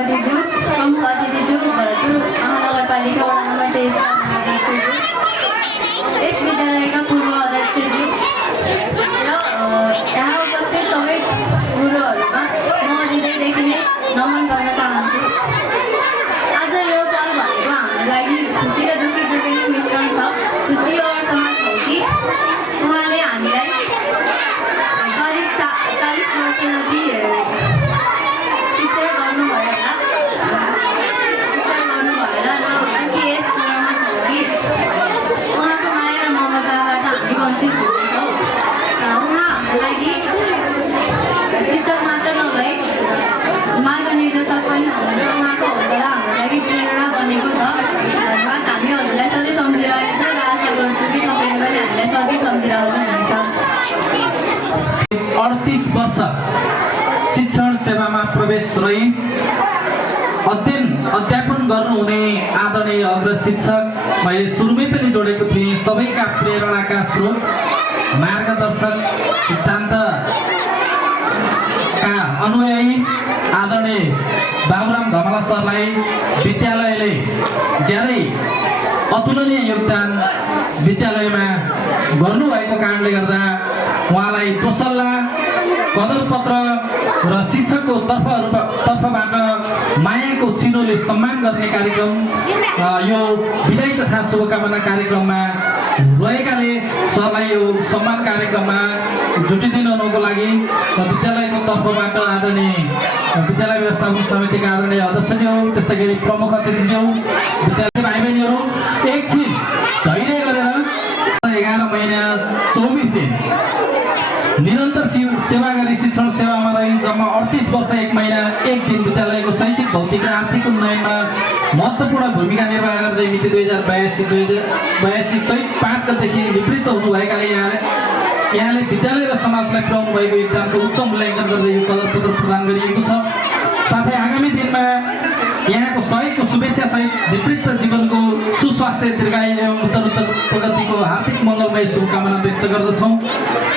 सभापतिज्यू प्रमुख अतिथिज्यू भरतपुर महानगरपालिका वडा नम्बर 23 का अध्यक्षज्यू यस विद्यालयका पूर्व अध्यक्षज्यू र यहाँ उपस्थित सबै गुरुहरूमा म हृदयदेखि नै नमन गर्न चाहन्छु। आज यो पल भनेको हाम्रो लागि खुसी र दुःखीको पनि मिश्रण छ। खुसी अर्थमा छौँ कि उहाँले हामीलाई करिब 40 वर्ष जति शिक्षा गर्नुभयो होला र दुःखी यस कुरामा छौँ कि उहाँको माया र ममताबाट हामी वञ्चित हुनेछौँ। उहाँ हाम्रो लागि शिक्षक मात्र नभई मार्गनिर्देशक पनि हुनुहुन्छ। उहाँको हौसला हाम्रो लागि प्रेरणा बनेको छ। धन्यवाद। हामीहरूलाई सधैँ सम्झिरहेछौँ र आशा गर्छु कि तपाईँले पनि हामीलाई सधैँ सम्झिरहनुहुन्छ। 38 वर्ष शिक्षण सेवामा प्रवेश रही अध्यापन गर्नुहुने आदरणीय अग्र शिक्षक मैले सुरुमै पनि जोडेको थिएँ। सबैका प्रेरणाका स्रोत मार्गदर्शक सिद्धान्तका अनुयायी आदरणीय बाबुराम धमला सरलाई विद्यालयले ज्यादै अतुलनीय योगदान विद्यालयमा गर्नुभएको कारणले गर्दा उहाँलाई दोसल्ला कदरपत्र र शिक्षकको तर्फबाट मायाको चिनोले सम्मान गर्ने कार्यक्रम यो विदाई तथा शुभकामना कार्यक्रममा रहेकाले सरलाई यो सम्मान कार्यक्रममा जुटिदिनुको लागि विद्यालयको तर्फबाट आदरणीय विद्यालय व्यवस्थापन समितिका आदरणीय अध्यक्षज्यू त्यस्तै गरी प्रमुख अतिथिज्यू विद्यालय भाइ बहिनीहरू एकछिन धैर्य गरेर 11 महिना 24 दिन निरन्तर सेवा गरी शिक्षण सेवामा रही जम्मा 38 वर्ष 1 महिना 1 दिन विद्यालयको शैक्षिक भौतिक र आर्थिक उन्नयनमा महत्त्वपूर्ण भूमिका निर्वाह गर्दै मिति 2082 चैत 5 गतेदेखि निवृत्त हुनुभएकाले यहाँले विद्यालय र समाजलाई पुर्याउनु भएको योगदानको उच्च मूल्याङ्कन गर्दै यो कदरपत्र प्रदान गरिएको छ। साथै आगामी दिनमा यहाँको सहयोगको शुभेच्छा सहित निवृत्त जीवनको सुस्वास्थ्य दीर्घायु एवं उत्तरोत्तर प्रगतिको हार्दिक मङ्गलमय शुभकामना व्यक्त गर्दछौँ।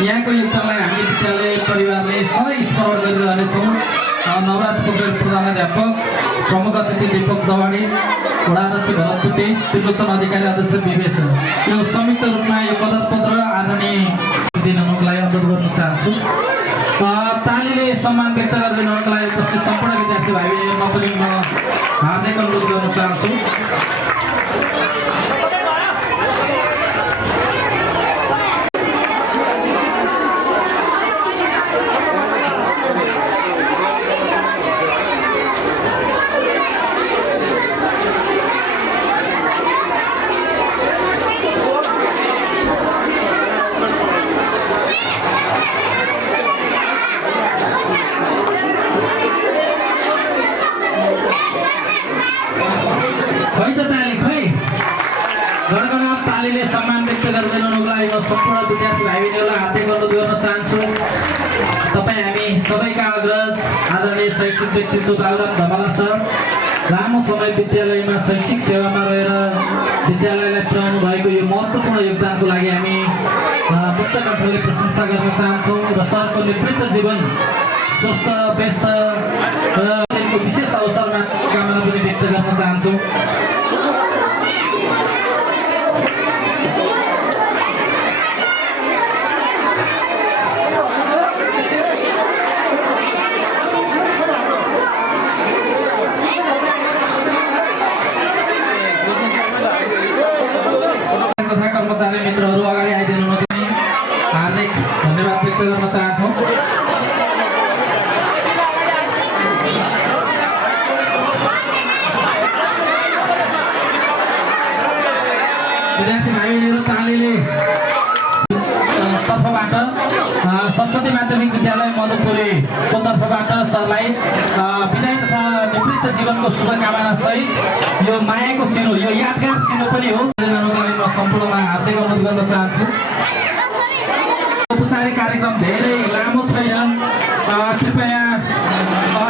यहाँको योगदानलाई हामी विद्यालय परिवारले सधैँ स्मरण गरिरहनेछौँ। नवराज पोखरेल प्रधानाध्यापक प्रमुख अतिथि दीपक दवाडी वडा अध्यक्ष भरतपुर 23 त्रिलोचन अधिकारी अध्यक्ष विवेश यो संयुक्त रूपमा यो पदपत्र आदरणीय दिनुको लागि अनुरोध गर्न चाहन्छु। तालीले सम्मान व्यक्त गरिदिनुको लागि उपस्थित सम्पूर्ण विद्यार्थी भाइ बहिनीहरूमा पनि म हार्दिक अनुरोध गर्न चाहन्छु। तालीले सम्मान व्यक्त गरिदिनुको लागि म सम्पूर्ण विद्यार्थी भाइ बहिनीहरूलाई हार्दिक अनुरोध गर्न चाहन्छु। तपाईँ हामी सबैका अग्रज आदरणीय शैक्षिक व्यक्तित्व बाबुराम धमला सर लामो समय विद्यालयमा शैक्षिक सेवामा रहेर विद्यालयलाई पुर्याउनु भएको यो महत्त्वपूर्ण योगदानको लागि हामी उच्च कण्ठले प्रशंसा गर्न चाहन्छौँ र सरको निवृत्त जीवन स्वस्थ व्यस्त र विशेष अवसरमा कामना पनि व्यक्त गर्न चाहन्छौँ। कर्मचारी मित्रहरू अगाडि आइदिनु हार्दिक धन्यवाद व्यक्त गर्न चाहन्छौँ। विद्यार्थी भाइ बहिनीहरू तालीले तर्फबाट सरस्वती माध्यमिक विद्यालय मधुपुरीको तर्फबाट सरलाई विदाई तथा निवृत्त जीवनको शुभकामना सहित यो मायाको चिनो यो यादगार चिनो पनि हो म सम्पूर्णमा हार्दिक अनुरोध गर्न चाहन्छु। औपचारिक कार्यक्रम धेरै लामो छैन कृपया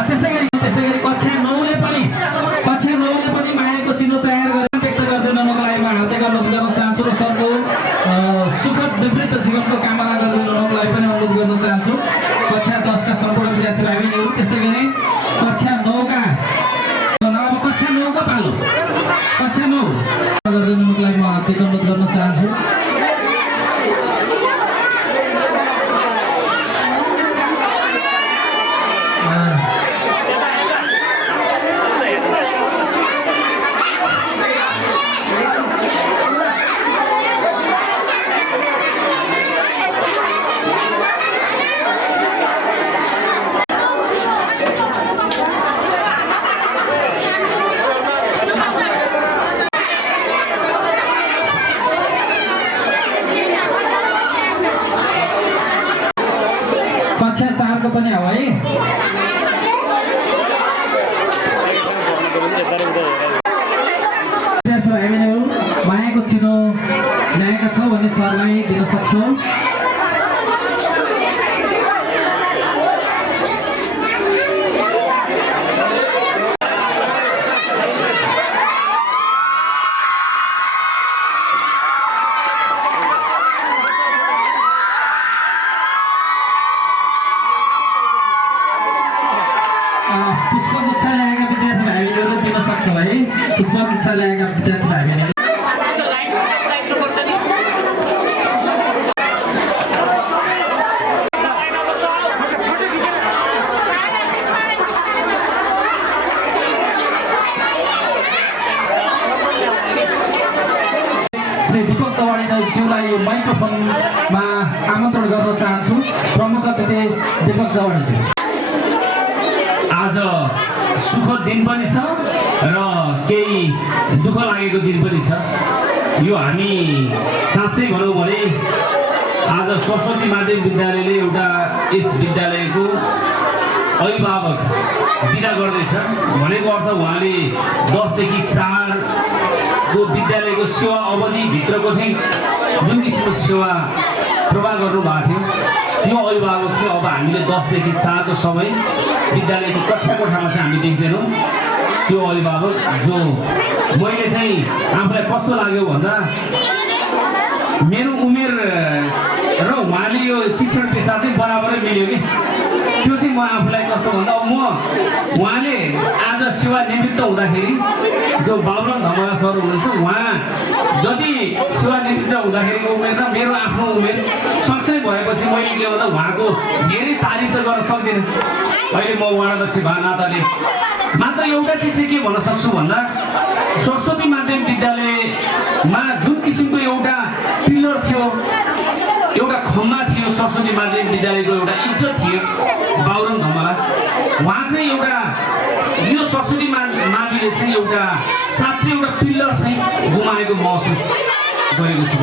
त्यसै गरी कक्षा 9ले पनि मायाको चिनो तयार गरेर व्यक्त गरिदिनुको लागि म हार्दिक अनुरोध गर्न चाहन्छु र सरको सुखद निवृत्त जीवनको कामना गरिदिनुको लागि पनि अनुरोध गर्न चाहन्छु। कक्षा 10 का सम्पूर्ण विद्यार्थी भाइ बहिनीहरू त्यस्तै गरी कक्षा 9 का उहाँको पनि हो है। विद्यार्थी भाइ बहिनीहरू मायाको चिनो ल्याएका छौँ भने सरलाई दिन सक्छौँ। पुष्पगुच्छा ल्याएका विद्यार्थी भाइ बहिनीहरू दिन सक्छौँ है। पुष्पगुच्छा ल्याएका विद्यार्थी भाइ बहिनीहरू श्री दीपक दवाडीज्यूलाई यो माइक्रोफोनमा आमन्त्रण गर्न चाहन्छु। प्रमुख अतिथि दीपक दवाडीज्यू। आज सुखद दिन पनि छ र केही दुःख लागेको दिन पनि छ। यो हामी साँच्चै भनौँ भने आज सरस्वती माध्यमिक विद्यालयले एउटा यस विद्यालयको अभिभावक बिदा गर्दैछ भनेको अर्थ उहाँले 10 देखि 4 को विद्यालयको सेवा अवधिभित्रको चाहिँ जुन किसिमको सेवा प्रवाह गर्नुभएको थियो त्यो अभिभावक चाहिँ अब हामीले 10 देखि 4 को समय विद्यालयको कक्षा कोठामा चाहिँ हामी देख्दैनौँ। त्यो अभिभावक जो मैले चाहिँ आफूलाई कस्तो लाग्यो भन्दा मेरो उमेर र उहाँले यो शिक्षण पेसा चाहिँ बराबरै मिल्यो कि त्यो चाहिँ म आफूलाई कस्तो भन्दा म उहाँले आज सेवानिवृत्त हुँदाखेरि जो बाबुराम धमला सर हुनुहुन्छ उहाँ जति सेवानिवृत्त हुँदाखेरिको उमेर र मेरो आफ्नो उमेर सँगसँगै भएपछि मैले के भन्दा उहाँको धेरै तारिफ त गर्न सक्दिनँ। अहिले म वार्डाध्यक्ष भए नाताले मात्र एउटा चिज चाहिँ के भन्न सक्छु भन्दा सरस्वती माध्यमिक विद्यालयमा जुन किसिमको एउटा पिलर थियो एउटा खम्बा थियो सरस्वती माध्यमिक विद्यालयको एउटा इज्जत थियो बाबुराम धमला उहाँ चाहिँ एउटा यो सरस्वती माविले चाहिँ एउटा साँच्चै एउटा पिलर चाहिँ गुमाएको महसुस गरेको छु।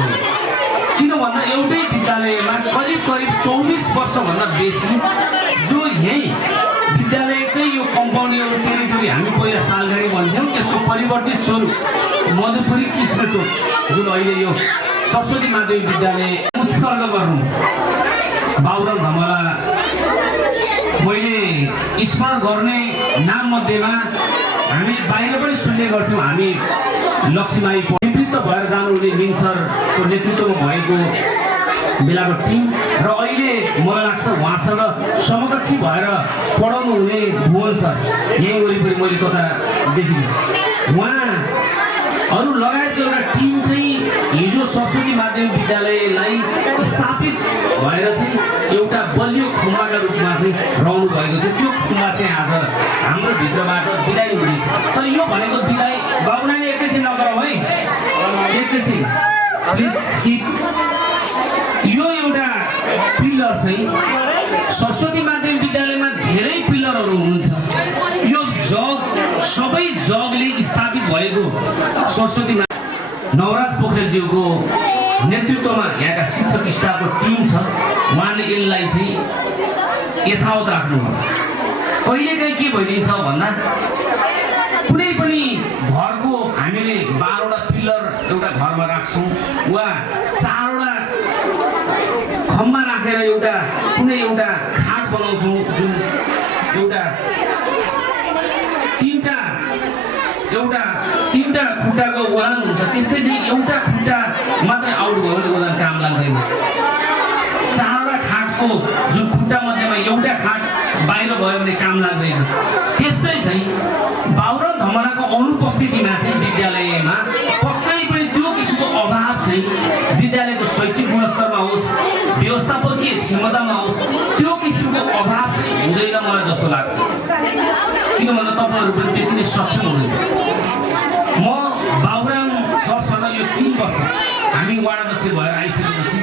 किन भन्दा एउटै विद्यालयमा करिब 24 वर्षभन्दा बेसी जो यही विद्यालयकै यो कम्पाउन्ड यो टेरिटोरी हामी पहिला सालघारी भन्थ्यौँ त्यसको परिवर्तित स्वरूप मधुपुरी कृष्णचोक जुन अहिले यो सरस्वती माध्यमिक विद्यालय उत्सर्ग गर्नु बाबुराम धमला मैले स्मरण गर्ने नाम मध्येमा हामी बाहिर पनि सुन्ने गर्थ्यौँ। हामी लक्ष्मीमाई निवृत्त भएर जानुहुने मिन सरको नेतृत्वमा भएको बेलाको टिम र अहिले मलाई लाग्छ उहाँसँग समकक्षी भएर पढाउनु हुने भुवन सर यही वरिपरि मैले कता देखिने उहाँहरू लगायतको एउटा टिम चाहिँ हिजो सरस्वती माध्यमिक विद्यालयलाई स्थापित भएर चाहिँ एउटा बलियो खुम्बाका रूपमा चाहिँ रहनु भएको थियो। त्यो खुम्बा चाहिँ आज हाम्रो भित्रबाट बिदाई हुँदैछ। तर यो भनेको बिदाई बाबुनाले एकैछिन नगरौँ है, एकैछिन यो एउटा पिलर चाहिँ सरस्वती माध्यमिक विद्यालयमा धेरै पिलरहरू हुनुहुन्छ। यो जग सबै जगले स्थापित भएको सरस्वती नवराज पोखरेलज्यूको नेतृत्वमा यहाँका शिक्षक स्टाफको टिम छ। उहाँले यसलाई चाहिँ यथावत राख्नुभयो। कहिलेकाहीँ के भइदिन्छ भन्दा कुनै पनि घरको हामीले 12वटा पिलर एउटा घरमा राख्छौँ वा 4वटा खम्बा राखेर एउटा कुनै एउटा खाट बनाउँछौँ जुन एउटा तीनटा खुट्टाको ओलान हुन्छ। त्यस्तै चाहिँ एउटा खुट्टा मात्रै आउट भयो भने ओलान काम लाग्दैन। 4वटा खाटको जुन खुट्टा मध्येमा एउटा खाट बाहिर भयो भने काम लाग्दैन। त्यस्तै चाहिँ बाबुराम धमलाको अनुपस्थितिमा चाहिँ विद्यालयमा पक्कै पनि त्यो किसिमको अभाव चाहिँ विद्यालयको शैक्षिक गुणस्तरमा होस् व्यवस्थापकीय क्षमतामा होस् त्यो किसिमको अभाव चाहिँ हुँदैन मलाई जस्तो लाग्छ। किन भन्दा तपाईँहरू पनि त्यति नै सक्षम हुनुहुन्छ। म बाबुराम सरसँग यो 3 वर्ष हामी वार्डाध्यक्ष भएर आइसकेपछि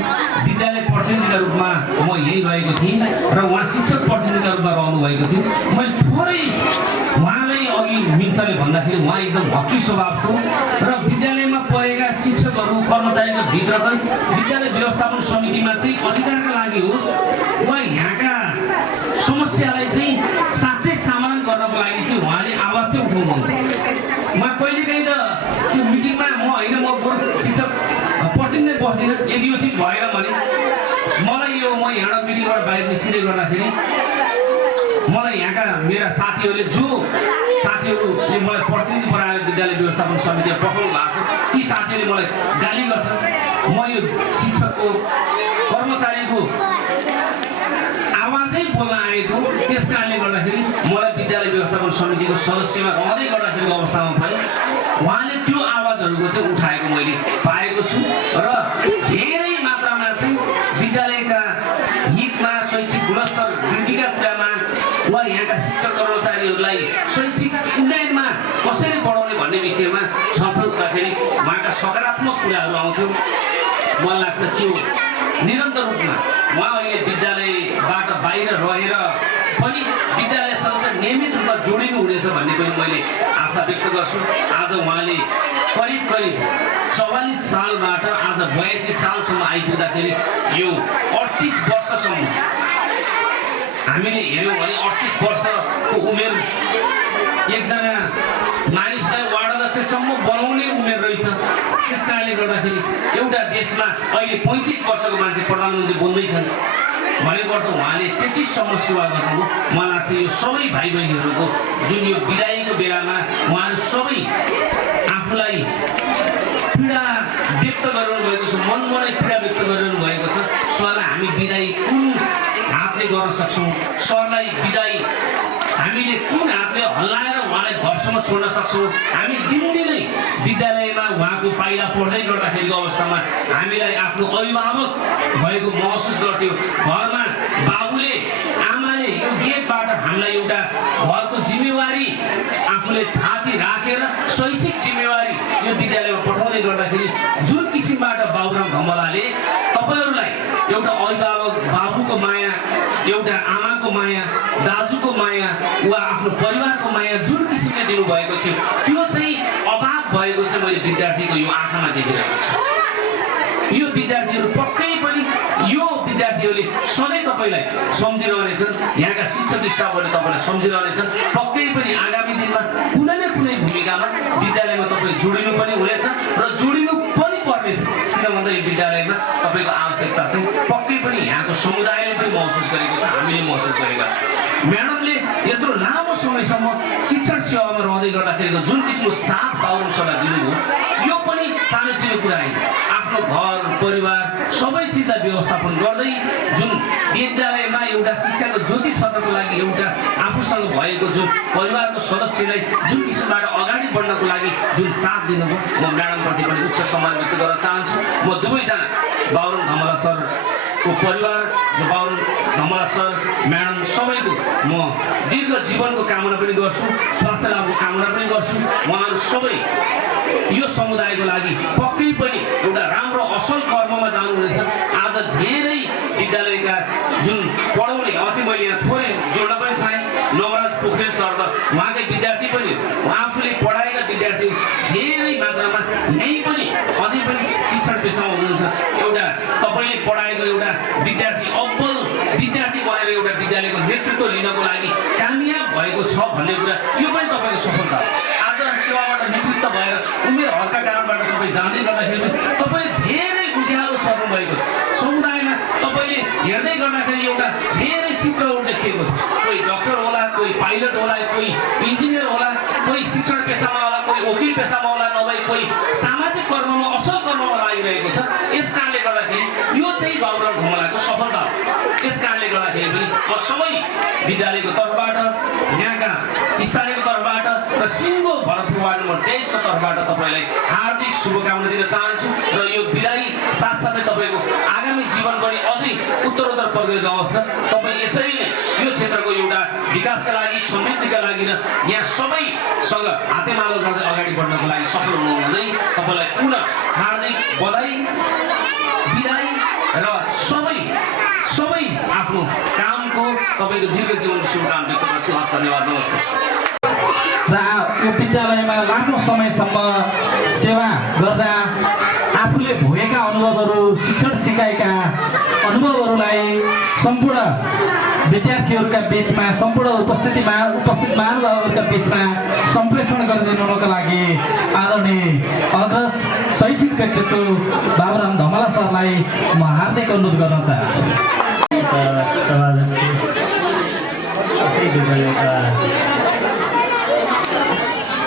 विद्यालय प्रतिनिधिका रूपमा म यही रहेको थिएँ र उहाँ शिक्षक प्रतिनिधिका रूपमा रहनु भएको थियो। मैले थोरै उहाँलाई अघि मिन्सले भन्दाखेरि उहाँ एकदम हकी स्वभावको र विद्यालयमा पढेका शिक्षकहरू कर्मचारीको भित्रकै विद्यालय व्यवस्थापन समितिमा चाहिँ अधिकारका लागि होस् वा यहाँका समस्यालाई चाहिँ साँच्चै समाधान गर्नको लागि चाहिँ उहाँले आवाज चाहिँ उठाउनुहुन्छ। म कहिलेकाहीँ त त्यो मिटिङमा म होइन म बरु शिक्षक प्रतिनिधि बस्दिनँ यदि यो चिज भएन भने मलाई यो म यहाँबाट मिटिङबाट बाहिर निस्किँदै गर्दाखेरि मलाई यहाँका मेरा साथीहरूले जो साथीहरूले मलाई प्रतिनिधि बनाएर विद्यालय व्यवस्थापन समितिमा पठाउनु भएको छ ती साथीहरूले मलाई गाली गर्छन्। म यो शिक्षकको कर्मचारीको आवाजै बोल्न आएको त्यस कारणले गर्दाखेरि मलाई विद्यालय व्यवस्थापन समितिको सदस्यमा रहँदै गर्दाखेरिको अवस्थामा पनि उहाँले त्यो आवाजहरूको चाहिँ उठाएको मैले पाएको छु र धेरै मात्रामा चाहिँ विद्यालयका हितमा शैक्षिक गुणस्तर वृद्धिका कुरामा वा यहाँका शिक्षक कर्मचारीहरूलाई शैक्षिक उन्नयनमा कसरी बढाउने भन्ने विषयमा छलफल गर्दाखेरि उहाँका सकारात्मक कुराहरू आउँथ्यो। मलाई लाग्छ त्यो निरन्तर रूपमा उहाँ अहिले विद्यालयबाट बाहिर रहेर पनि विद्यालयसँग नियमित रूपमा जोडिनु हुनेछ भन्ने पनि मैले आशा व्यक्त गर्छु। आज उहाँले करिब 44 सालबाट आज 82 सालसम्म आइपुग्दाखेरि यो 38 वर्षसम्म हामीले हेऱ्यौँ भने 38 वर्षको उमेर एकजना मानिसलाई वार्ड अध्यक्षसम्म बनाउने उमेर रहेछ। त्यस कारणले गर्दाखेरि एउटा देशमा अहिले 35 वर्षको मान्छे प्रधानमन्त्री बन्दैछन् भनेबाट उहाँले त्यतिसम्म सेवा गर्नुभयो। मलाई लाग्छ यो सबै भाइ बहिनीहरूको जुन यो बिदाईको बेलामा उहाँहरू सबै आफूलाई पीडा व्यक्त गरिरहनु भएको छ, मनमनै पीडा व्यक्त गरिरहनु भएको छ। सरलाई हामी बिदाई कुन हातले गर्न सक्छौँ, सरलाई बिदाई हामीले कुन हातले हल्लाएर उहाँलाई घरसम्म छोड्न सक्छौँ। हामी दिनदिनै विद्यालयमा उहाँको पाइला पढ्दै गर्दाखेरिको अवस्थामा हामीलाई आफ्नो अभिभावक भएको महसुस गर्थ्यो। घरमा बाबुले आमाले यो गेटबाट हामीलाई एउटा घरको जिम्मेवारी आफूले थाती राखेर शैक्षिक जिम्मेवारी यो विद्यालयमा पठाउँदै गर्दाखेरि जुन किसिमबाट बाबुराम धमलाले तपाईँहरूलाई एउटा अभिभावक बाबुको माया, एउटा आमाको माया, दाजुको माया वा आफ्नो परिवारको माया जुन किसिमले दिनुभएको थियो त्यो चाहिँ अभाव भएको चाहिँ मैले विद्यार्थीको यो आँखामा देखिरहेको छु। यो विद्यार्थीहरू पक्कै पनि यो विद्यार्थीहरूले सधैँ तपाईँलाई सम्झिरहनेछन्, यहाँका शिक्षक स्टाफहरूले तपाईँलाई सम्झिरहनेछन्। पक्कै पनि आगामी दिनमा कुनै न कुनै भूमिकामा विद्यालयमा तपाईँ जोडिनु पनि हुनेछ र जोडिनु पनि पर्नेछ। किन भन्दा यो विद्यालयमा तपाईँको आवश्यकता चाहिँ पक्कै पनि यहाँको समुदायले पनि महसुस गरेको छ, हामीले महसुस गरेका छौँ। म्याडमले यत्रो लामो समयसम्म शिक्षण सेवामा रहँदै गर्दाखेरिको जुन किसिमको साथ बाबुराम सरलाई दिनुभयो यो पनि सानोतिनो कुरा होइन। आफ्नो घर परिवार सबै चिजलाई व्यवस्थापन गर्दै जुन विद्यालयमा एउटा शिक्षाको ज्योति छर्नको लागि एउटा आफूसँग भएको जुन परिवारको सदस्यलाई जुन किसिमबाट अगाडि बढ्नको लागि जुन साथ दिनुभयो म म्याडमप्रति पनि उच्च सम्मान व्यक्त गर्न चाहन्छु। म दुवैजना बाबुराम धमला सरको परिवार, बाबुराम धमला सर, म्याडम सबैको म दीर्घ जीवनको कामना पनि गर्छु, स्वास्थ्य लाभको कामना पनि गर्छु। उहाँहरू सबै यो समुदायको लागि पक्कै पनि एउटा राम्रो असल कर्ममा जानुहुनेछ। आज धेरै विद्यालयका जुन पढाउने अझै मैले यहाँ थोरै जोड्न पनि चाहेँ, नवराज पोखरेल सर त उहाँकै विद्यार्थी पनि आफूले पढाएका विद्यार्थी धेरै मात्रामा यहीँ पनि अझै पनि शिक्षण पेसामा हुनुहुन्छ। एउटा तपाईँले पढाएको एउटा विद्यार्थी अब्बल विद्यार्थी बनेर एउटा विद्यालयको नेतृत्व लिनको लागि कामयाब भएको छ भन्ने कुरा यो पनि तपाईँको सफलता हो। आज सेवाबाट निवृत्त भएर उमेर हल्का कारणबाट तपाईँ जाँदै गर्दाखेरि तपाईँ धेरै उज्यालो छर्नु भएको छ। समुदायमा तपाईँले हेर्दै गर्दाखेरि एउटा धेरै चित्र देखिएको छ। कोही डक्टर होला, कोही पाइलट होला, कोही इन्जिनियर होला, कोही शिक्षण पेसामा होला, कोही वकिल पेसामा होला, नभए कोही सामाजिक कर्ममा असल कर्ममा लागिरहेको छ। यस कारणले गर्दाखेरि यो चाहिँ बाबुराम धमलाको सफलता हो। यस कारणले गर्दाखेरि पनि म सबै विद्यालयको तर्फबाट, यहाँका स्थानीयको तर्फबाट र सिङ्गो भरतपुर वार्ड नम्बर 23 को तर्फबाट तपाईँलाई हार्दिक शुभकामना दिन चाहन्छु र यो विदाई साथसाथै तपाईँको आगामी जीवन पनि अझै उत्तरोत्तर प्रगति होस्। तपाईँ यसरी नै यो क्षेत्रको एउटा विकासका लागि, समृद्धिका लागि र यहाँ सबैसँग हातेमालो गर्दै अगाडि बढ्नको लागि सफल हुनुहुँदै तपाईँलाई पुनः हार्दिक बधाई, बिदाई र सबै आफ्नो कामको तपाईँको दीर्घ जीवनको शुभकामना व्यक्त गर्छु। हस्, धन्यवाद, नमस्ते। यो विद्यालयमा लामो समयसम्म सेवा गर्दा आफूले भोगेका अनुभवहरू, शिक्षण सिकाएका अनुभवहरूलाई सम्पूर्ण विद्यार्थीहरूका बिचमा सम्पूर्ण उपस्थित महानुभावहरूका बिचमा सम्प्रेषण गरिदिनुका लागि आदरणीय अग्रज शैक्षिक व्यक्तित्व बाबुराम धमला सरलाई म हार्दिक अनुरोध गर्न चाहन्छु। सभाध्यक्ष यसै विद्यालयका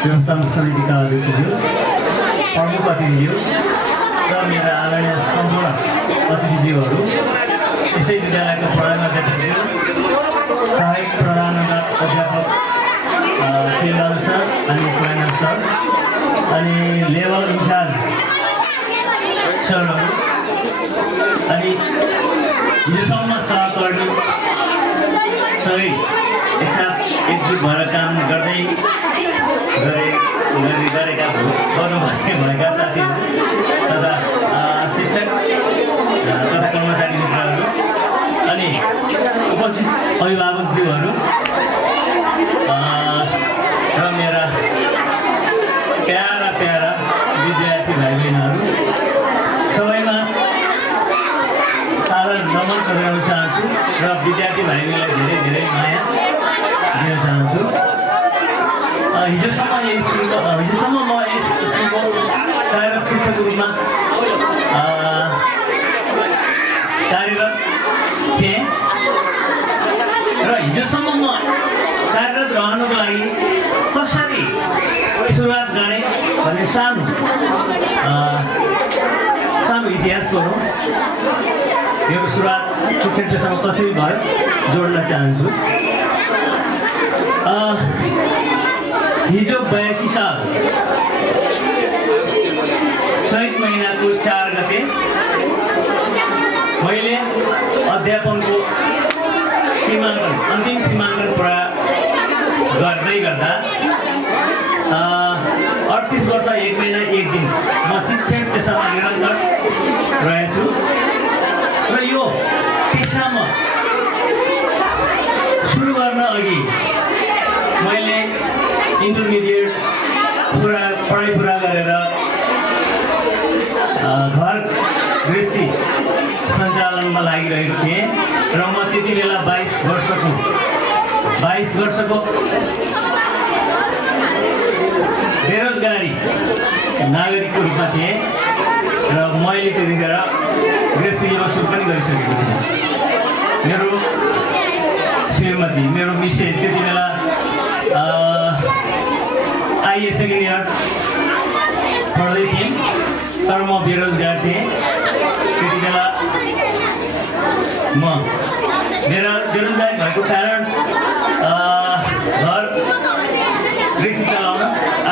व्यवस्थापन समितिका अध्यक्षज्यू, प्रमुख अतिथिज्यू र मेरा आदरणीय सम्पूर्ण अतिथिज्यूहरू, यसै विद्यालयका प्रधानाध्यापकज्यू, सहायक प्रधानाध्यापक केलाल सर अनि प्लानर सर अनि लेभल इन्चार्ज सरहरू अनि हिजोसम्म सहकर्मी सबै एकसाथ एकजुट भएर काम गरेका भएका साथीहरू तथा शिक्षक तथा कर्मचारी मित्रहरू अनि उपस्थित अभिभावकज्यूहरू र मेरा प्यारा विद्यार्थी भाइ बहिनीहरू सबैमा साधारण नमन गर्न चाहन्छु र विद्यार्थी भाइ बहिनीलाई धेरै माया दिन चाहन्छु। हिजोसम्म म यस स्कुलको कार्यरत शिक्षकको रूपमा कार्यरत थिएँ र हिजोसम्म म कार्यरत रहनुको लागि कसरी सुरुवात गरेँ भन्ने सानो इतिहास गरौँ। मेरो सुरुवात शिक्षक पेसामा कसरी भयो जोड्न चाहन्छु। हिजो 82 साल चैत महिनाको 4 गते मैले अध्यापनको अन्तिम सीमाङ्कन पुरा गर्दै गर्दा 38 वर्ष 1 महिना 1 दिन म शिक्षक पेसामा निरन्तर रहेछु र यो पेसामा सुरु गर्न अघि मैले इन्टरमिडिएट पढाइ पुरा गरेर घर गृहस्थी सञ्चालनमा लागिरहेको थिएँ र म त्यति बेला 22 वर्षको बेरोजगारी नागरिकको रूपमा थिएँ र मैले त्यतिखेर गृहस्थी जीवन सुरु पनि गरिसकेको थिएँ। मेरो श्रीमती मेरो मिसेस त्यति बेला आइए सेकेन्ड इयर पढ्दै थिएँ तर म बेरोजगार थिएँ। त्यति बेला म बेरोजगारी भएको कारण घर गृहस्थी चलाउन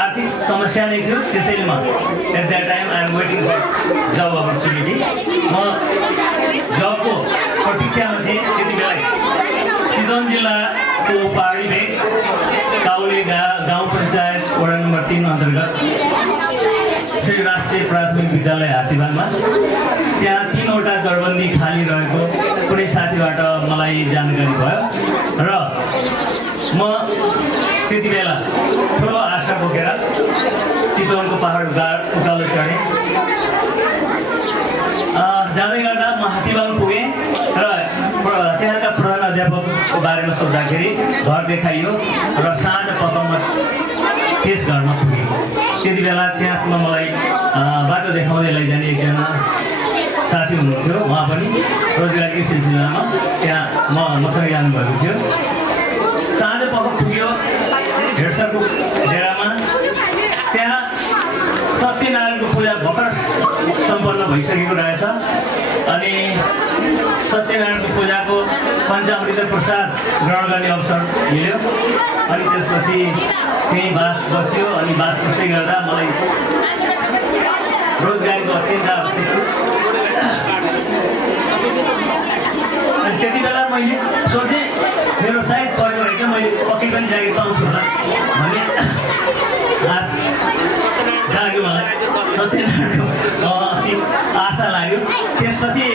आर्थिक समस्या नै थियो। त्यसैले म at that time I am waiting for job opportunity. म जबको प्रतीक्षामा थिएँ। त्यति बेला चितवन जिल्लाको पहाडी भेग काउले गाउँ पञ्चायत वडा नम्बर 3 अन्तर्गत श्री राष्ट्रिय प्राथमिक विद्यालय हात्तीबाङमा त्यहाँ 3वटा दरबन्दी खाली रहेको कुनै साथीबाट मलाई जानकारी भयो र म त्यति बेला ठुलो आशा बोकेर चितवनको पहाड उकालो चढेँ। जाँदै गर्दा म हात्तीबाङ पुगेँ र त्यहाँका प्रधान अध्यापकको बारेमा सोद्धाखेरि घर देखाइयो र साँझ पख म त्यस घरमा पुगेँ। त्यति बेला त्यहाँसम्म मलाई बाटो देखाउँदै लैजाने एकजना साथी हुनुहुन्थ्यो। उहाँ पनि रोजगारीकै सिलसिलामा त्यहाँ मसँग जानुभएको थियो। साँझ पख पुग्यो हेड सरको डेरामा। त्यहाँ सत्यनारायणको पूजा भर्खर सम्पन्न भइसकेको रहेछ अनि सत्यनारायणको पूजाको पञ्चामृत प्रसाद ग्रहण गर्ने अवसर मिल्यो अनि त्यसपछि त्यहीँ बास बस्यो अनि बास बस्दै गर्दा मलाई रोजगारीको अत्यन्त आवश्यक थियो। अनि त्यति बेला मैले सोचेँ मेरो सायद परेको रहेछ, मैले पक्कै पनि जागिर पाउँछु होला भन्ने आश जाग्यो मलाई। सत्यनारायणको आशा लाग्यो। त्यसपछि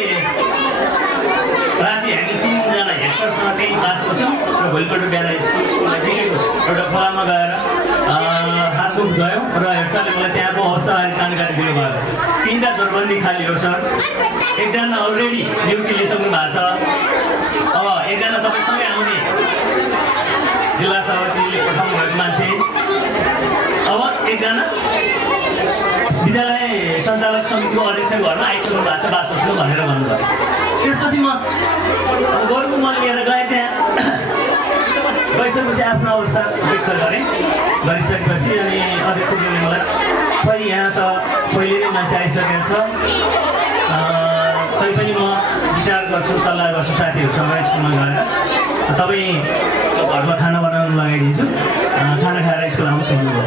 राति हामी 3जना हेडसरसँग त्यही बास बस्यौँ र भोलिपल्ट बिहान स्कुलको नजिकैको एउटा खोलामा गएर हात मुख गयौँ र हेडसरले मलाई त्यहाँको अवस्थाबारे जानकारी दिनुभयो। 3टा दरबन्दी खाली हो सर, एकजना अलरेडी ड्युटी लिइसक्नु भएको छ, अब एकजना तपाईँसँगै हुने जिल्ला सभापतिले पठाउनु भएको मान्छे अब एकजना विद्यालय सञ्चालक समितिको अध्यक्षको घरमा आइसक्नु भएको छ बास बस्नु भनेर भन्नुभयो। त्यसपछि म गोरुको मल लिएर गएँ त्यहाँ गइसकेपछि आफ्नो अवस्था व्यक्त गरेँ। गरिसकेपछि अनि अध्यक्षज्यूले मलाई खोइ यहाँ त पहिले नै मान्छे आइसकेको छ, तैपनि म विचार गर्छु सल्लाह गर्छु साथीहरूसँग स्कुलमा गएर तपाईँ घरमा खाना बनाउनु लगाइदिन्छु, खाना खाएर स्कुल आउँछु भन्नुभयो।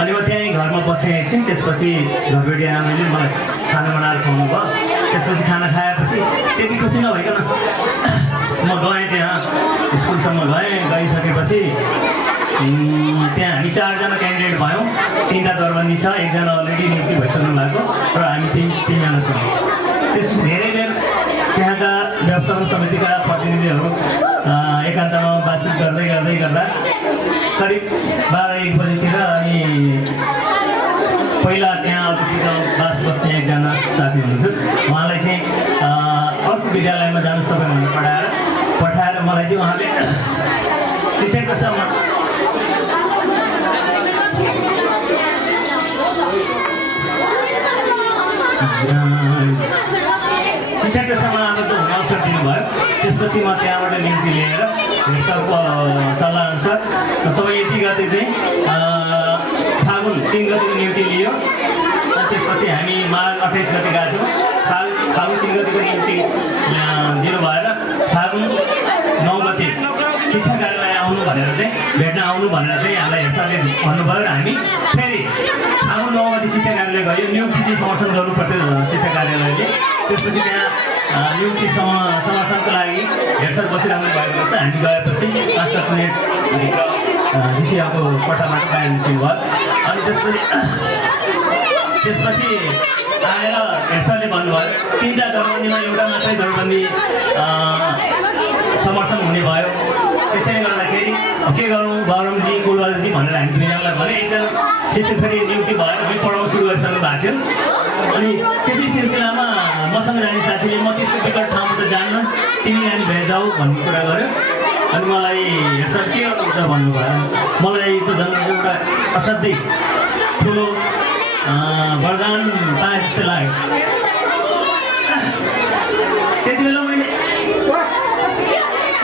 अनि म त्यहीँ घरमा बसेँ एकछिन। त्यसपछि घरबेटी आमाले मलाई खाना बनाएर खुवाउनु भयो। त्यसपछि खाना खाएपछि त्यति खुसी नभइकन म गएँ त्यहाँ स्कुलसम्म गइसकेपछि त्यहाँ हामी 4 जना क्यान्डिडेट भयौँ। 3टा दरबन्दी छ, 1 जना अलरेडी नियुक्ति भइसक्नु भएको र हामी 3 जना छौँ। त्यसपछि धेरै बेर त्यहाँका व्यवस्थापन समितिका प्रतिनिधिहरू एकान्तमा बातचित गर्दै गर्दा करिब 12-1 बजीतिर अनि पहिला त्यहाँ अध्यक्षसित बास बस्ने एकजना साथी हुनुहुन्थ्यो, उहाँलाई चाहिँ अर्को विद्यालयमा जानु तपाईँ भनेर पठाएर मलाई चाहिँ उहाँले शिक्षकको समारोहको हुने अवसर दिनुभयो। त्यसपछि म त्यहाँबाट नियुक्ति लिएर सरको सल्लाहअनुसार तपाईँ यति गते चाहिँ फागुन 3 गतिको नियुक्ति लियो। त्यसपछि हामी माघ 28 गति गएको थियौँ। फागुन 3 गतिको नियुक्ति दिनु भएर फागुन 9 गति शिक्षा कार्यालय आउनु भनेर चाहिँ भेट्न आउनु भनेर चाहिँ हामीलाई हेरसरले भन्नुभयो र हामी फेरि फागुन 9 गति शिक्षा कार्यालय गयो। नियुक्ति चाहिँ समर्थन गर्नु पर्थ्यो शिक्षा कार्यालयले। त्यसपछि त्यहाँ नियुक्ति समर्थनको लागि हेरसर बसिरहनु भएको रहेछ। हामी गएपछि 5 मिनटभित्र जिसिआको कोठाबाट बाहिर निस्किनु भयो। अनि त्यसपछि आएर हेरसरले भन्नुभयो 3टा दरबन्दीमा एउटा मात्रै दरबन्दी समर्थन हुने भयो। त्यसैले गर्दाखेरि के गरौँ गौरमजी कुलवालजी भनेर हामी दुईजनालाई भने एकजना शिक्षक फेरि नियुक्ति भएर हामी पढाउन सुरु गरिसक्नु भएको थियो। अनि त्यसै सिलसिलामा मसँग जाने साथीले म त्यसको टिकट ठाउँमा त जान्न, तिमी नानी भेजाऊ भन्ने कुरा गर्यो। अनि मलाई हेरसर के गर्नुहुन्छ भन्नुभयो। मलाई त झन् एउटा असाध्यै ठुलो वरदान पाए जस्तो लाग्यो। त्यति बेला मैले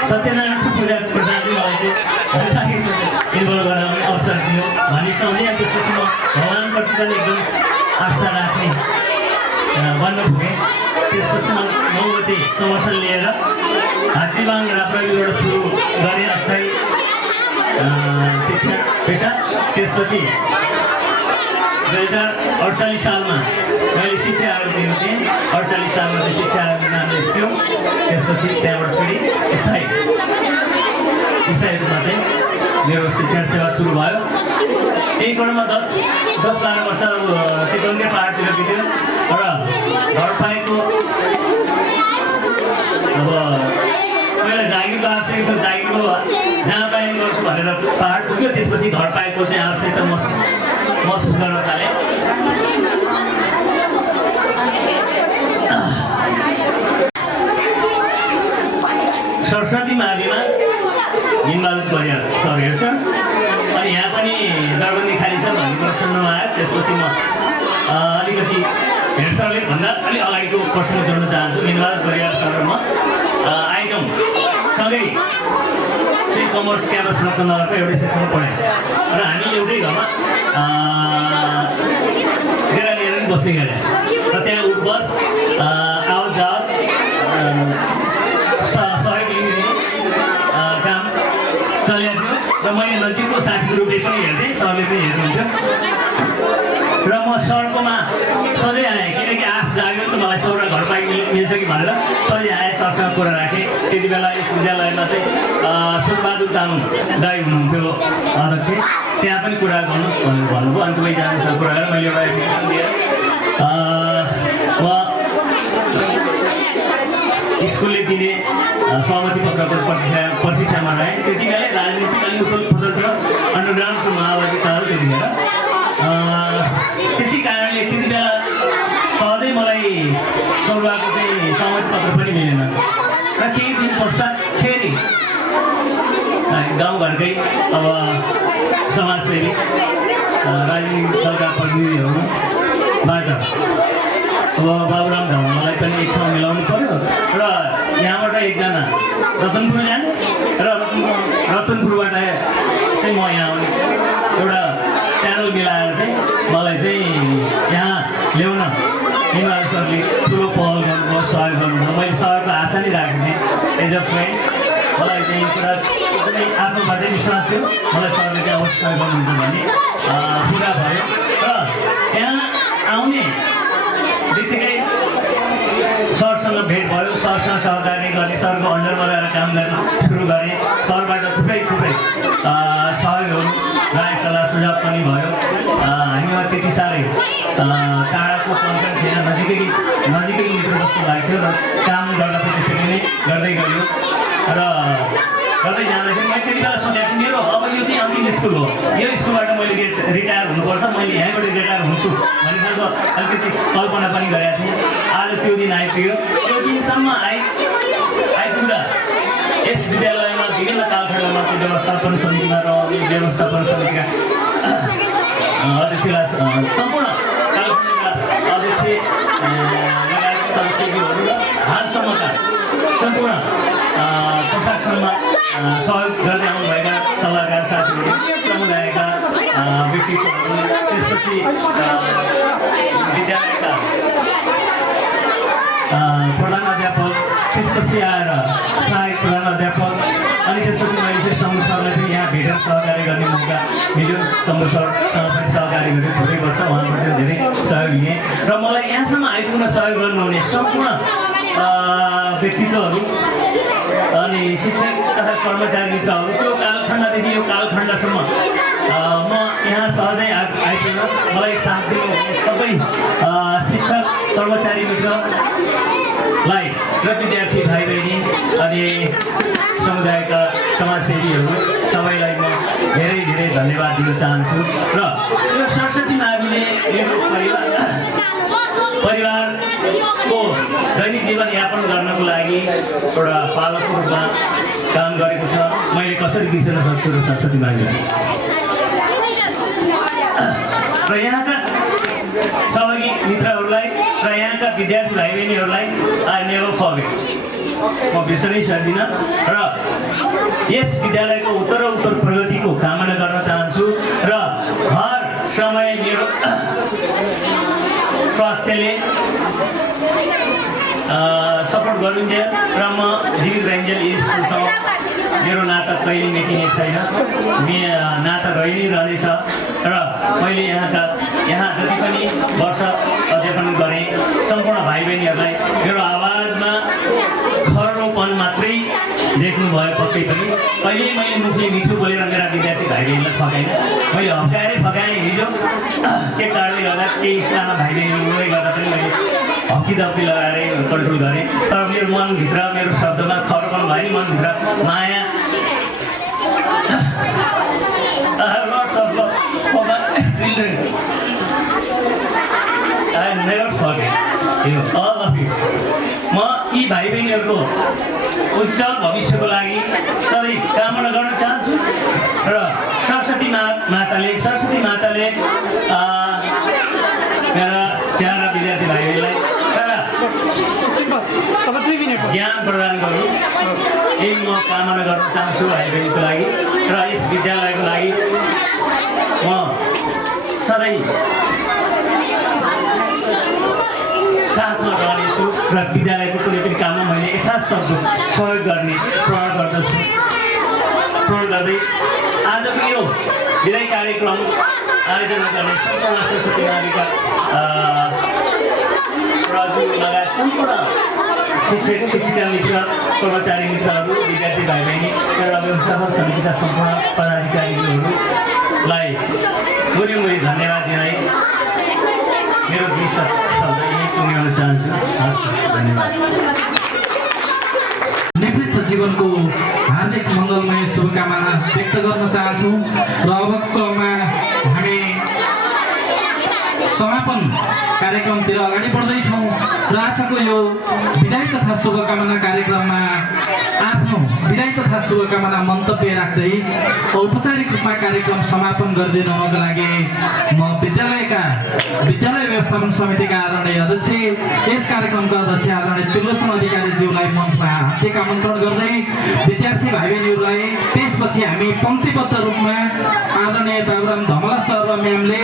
सत्यनारायण पूजा प्रसादले मलाई चाहिँ इन्भल्भ गराउने अवसर दियो भन्ने सम्झेँ। त्यसपछि म भगवान्प्रति पनि एकदम आस्था राख्ने बन्न पुगेँ। त्यसपछि म 9 गते समर्थन लिएर हात्तीबाङ राप्रालीबाट सुरु गरेँ अस्थायी शिक्षा पेसा। त्यसपछि 2048 सालमा मैले शिक्षा आयोग दिएको थिएँ। 48 सालमा चाहिँ शिक्षा आयोग नाम निस्क्यो। त्यसपछि त्यहाँबाट फेरि स्थायी रूपमा चाहिँ मेरो शिक्षण सेवा सुरु भयो। यही क्रममा 10-12 वर्ष चितवनकै पाहाडतिर बित्यो र घर पाएको अब पहिला जागिरको आवश्यकता जागिरको जहाँ पाए गर्छु भनेर पाहाड पुग्यो। त्यसपछि घर पाएको चाहिँ आवश्यकता महसुस गर्न थालेँ। सरस्वती माविमा हिमबहादुर परियार सर हेर्छ। अनि यहाँ पनि दरबन्दी खाली छ भन्ने कुरा सुन्नुमा आयो। त्यसपछि म अलिकति हेडसरले भन्दा अलिक अगाडिको प्रश्न जोड्न चाहन्छु। हिमबहादुर परियार सर र म आइटम सँगै चाहिँ कमर्स क्याम्पस रत्नगरको एउटै सेक्सनमा पढेँ र हामी एउटै घरमा डेरा लिएर पनि बस्दै गऱ्यौँ र त्यहाँ उठबस आउट जावत सहयोग लिने काम चलेको थियो र मैले नजिकको साथीको रूपले पनि हेर्थेँ, सरले पनि हेर्नुहुन्थ्यो र म सरकोमा सधैँ आएँ। किनकि आश जाग्यो नि त मलाई सर घर पाइ मिल्छ कि भनेर सधैँ आएँ, सरसँग कुरा राखेँ। त्यति बेला यस विद्यालयमा चाहिँ सुखबहादुर तामाङ दाई हुनुहुन्थ्यो अध्यक्ष। त्यहाँ पनि कुरा गर्नुहोस् भनेर भन्नुभयो। अनि दुवैजनासँग कुरा गरेर मैले एउटा एप्लिकेसन दिएँ। स्कुलले दिने सहमति पत्रको प्रतीक्षामा रहेँ। त्यति बेलै राजनीतिक अलिक उथल पुथल थियो, अन्डरग्राउन्डको माओवादी काल त्यतिखेर। त्यसै कारणले त्यति बेला सहजै मलाई सौराको चाहिँ सहमति पत्र पनि मिलेन र केही दिन पश्चात फेरि गाउँघरकै अब समाजसेवी राजनीतिक दलका प्रतिनिधिहरूबाट अब बाबुराम धमालाई पनि एक ठाउँ मिलाउनु पर्यो र यहाँबाट एकजना रतनपुर जाने र रतनपुरबाट चाहिँ म यहाँ आउने एउटा च्यानल मिलाएर चाहिँ मलाई चाहिँ यहाँ ल्याउन हिमाल सरले ठुलो पहल गर्नुभयो, सहयोग गर्नुभयो। मैले सहयोगको आशा नै राखेको थिएँ एज अ फ्रेन्ड। मलाई चाहिँ यो कुरा एकदमै आफ्नोबाटै विश्वास थियो मलाई सरले चाहिँ अवश्य सहयोग गर्नुहुन्छ भन्ने कुरा भयो र यहाँ आउने बित्तिकै सरसँग भेट भयो, सरसँग सहकार्य गर्ने, सरको अन्डरमा रहेर काम गर्न सुरु गरेँ। सरबाट थुप्रै सहयोगहरू राय सल्लाह सुझाव पनि भयो। हामीमा त्यति साह्रै टाढाको कन्सर्न थिएन, नजिकै मित्र जस्तो लाग्थ्यो र काम गर्दा पनि त्यसरी नै गर्दै गयो र गर्दै जाँदाखेरि मैले त्यति बेला सोचेको थिएँ मेरो अब यो चाहिँ अन्तिम स्कुल हो, यो स्कुलबाट मैले रिटायर हुनुपर्छ, मैले यहाँबाट रिटायर हुन्छु भन्ने खालको अलिकति कल्पना पनि गरेको थिएँ। आज त्यो दिन आइपुग्यो। त्यो दिनसम्म आइपुग्दा यस विद्यालयमा विभिन्न कालखण्डमा चाहिँ व्यवस्थापन समितिमा रहने व्यवस्थापन समितिका अध्यक्षलाई सम्पूर्ण कालखण्डका अध्यक्ष लगायत सदस्यहरू र हालसम्मका सम्पूर्ण प्रशासनमा सहयोग गर्दै आउनुभएका सल्लाहकार साथीहरू, समुदायका व्यक्तित्वहरू, त्यसपछि विद्यालयका प्रधान अध्यापक, त्यसपछि आएर सहायक प्रधान अध्यापक, अनि त्यसपछि मैले चाहिँ शम्भु सरलाई पनि यहाँ भेटेर सहकार्य गर्ने मौका मिल्यो। शम्भु सरसँग पनि सहकार्य गरेँ थुप्रै वर्ष, उहाँबाट धेरै सहयोग लिएँ र मलाई यहाँसम्म आइपुग्न सहयोग गर्नुहुने सम्पूर्ण व्यक्तित्वहरू अनि शिक्षक तथा कर्मचारी मित्रहरू त्यो कालखण्डदेखि यो कालखण्डसम्म म यहाँ सहजै आइपुग्न मलाई साथ दिनु सबै शिक्षक कर्मचारी मित्रलाई र विद्यार्थी भाइ बहिनी अनि समुदायका समाजसेवीहरू सबैलाई म धेरै धेरै धन्यवाद दिन चाहन्छु। र यो सरस्वती माविले मेरो परिवारको दैनिक जीवनयापन गर्नको लागि एउटा पालकको रूपमा काम गरेको छ। मैले कसरी बिर्सन सक्छु र सरस्वती माविलाई र यहाँका सहयोगी मित्रहरूलाई र यहाँका विद्यार्थी भाइ बहिनीहरूलाई आई नेभर फर्गेट, म बिर्सनै सक्दिनँ र यस विद्यालयको उत्तर प्रगतिको कामना गर्न चाहन्छु र हर समय मेरो स्वास्थ्यले सपोर्ट गरिन्छ र म जीवित रहिन्जेल स्कुलसँग मेरो नाता कहिले मेटिने छैन, नाता रहि नै रहनेछ र मैले यहाँ जति पनि वर्ष अध्यापन गरेँ सम्पूर्ण भाइ बहिनीहरूलाई मेरो आवाजमा खरोपन मात्रै देख्नुभयो पक्कै पनि। कहिले मैले मुखले मिठो बोलेर मेरा विद्यार्थी भाइ बहिनीलाई फकाइनँ, मैले हप्काएरै फकाएँ। हिजो के कारणले गर्दा केही साना भाइ बहिनीले गर्दा पनि मैले हक्की लगाएरै कन्ट्रोल गरेँ। तर मेरो मनभित्र मेरो शब्दमा खरोपन भयो नि, मनभित्र माया I have lots of love for my children. I never forget you, all of you. म यी भाइ बहिनीहरूको उज्जवल भविष्यको लागि सधैँ कामना गर्न चाहन्छु र सरस्वती माताले मेरा प्यारा विद्यार्थी भाइ बहिनीलाई ज्ञान प्रदान गर्नु यही म कामना गर्न चाहन्छु भाइ बहिनीको लागि र यस विद्यालयको लागि म सधैँ साथमा रहनेछु र विद्यालयको कुनै पनि काममा मैले यथाशब्द सहयोग गर्ने प्रण गर्दछु। प्रण गर्दै आजको यो विदाई कार्यक्रम आयोजना गर्ने सम्पूर्ण सरस्वती माविका लगायत सम्पूर्ण शिक्षक शिक्षिका मित्र कर्मचारी मित्रहरू विद्यार्थी भाइ बहिनी र व्यवस्थापन समितिका सम्पूर्ण पदाधिकारीहरूलाई मुरी धन्यवाद दिँदै मेरो 20 शब्द यही टुङ्ग्याउन चाहन्छु। धन्यवाद। निवृत्त जीवनको हार्दिक मङ्गलमय शुभकामना व्यक्त गर्न चाहन्छु र अबको क्रममा हामी समापन कार्यक्रमतिर अगाडि बढ्दैछौँ र आजको यो विदाई तथा शुभकामना कार्यक्रममा आफ्नो विदाई तथा शुभकामना मन्तव्य राख्दै औपचारिक रूपमा कार्यक्रम समापन गरिदिनु हुनको लागि म विद्यालय व्यवस्थापन समितिका आदरणीय अध्यक्ष यस कार्यक्रमका अध्यक्ष आदरणीय त्रिलोचन अधिकारीज्यूलाई मञ्चमा हार्दिक आमन्त्रण गर्दै विद्यार्थी भाइ बहिनीहरूलाई त्यसपछि हामी पङ्क्तिबद्ध रूपमा आदरणीय बाबुराम धमला सर र म्यामले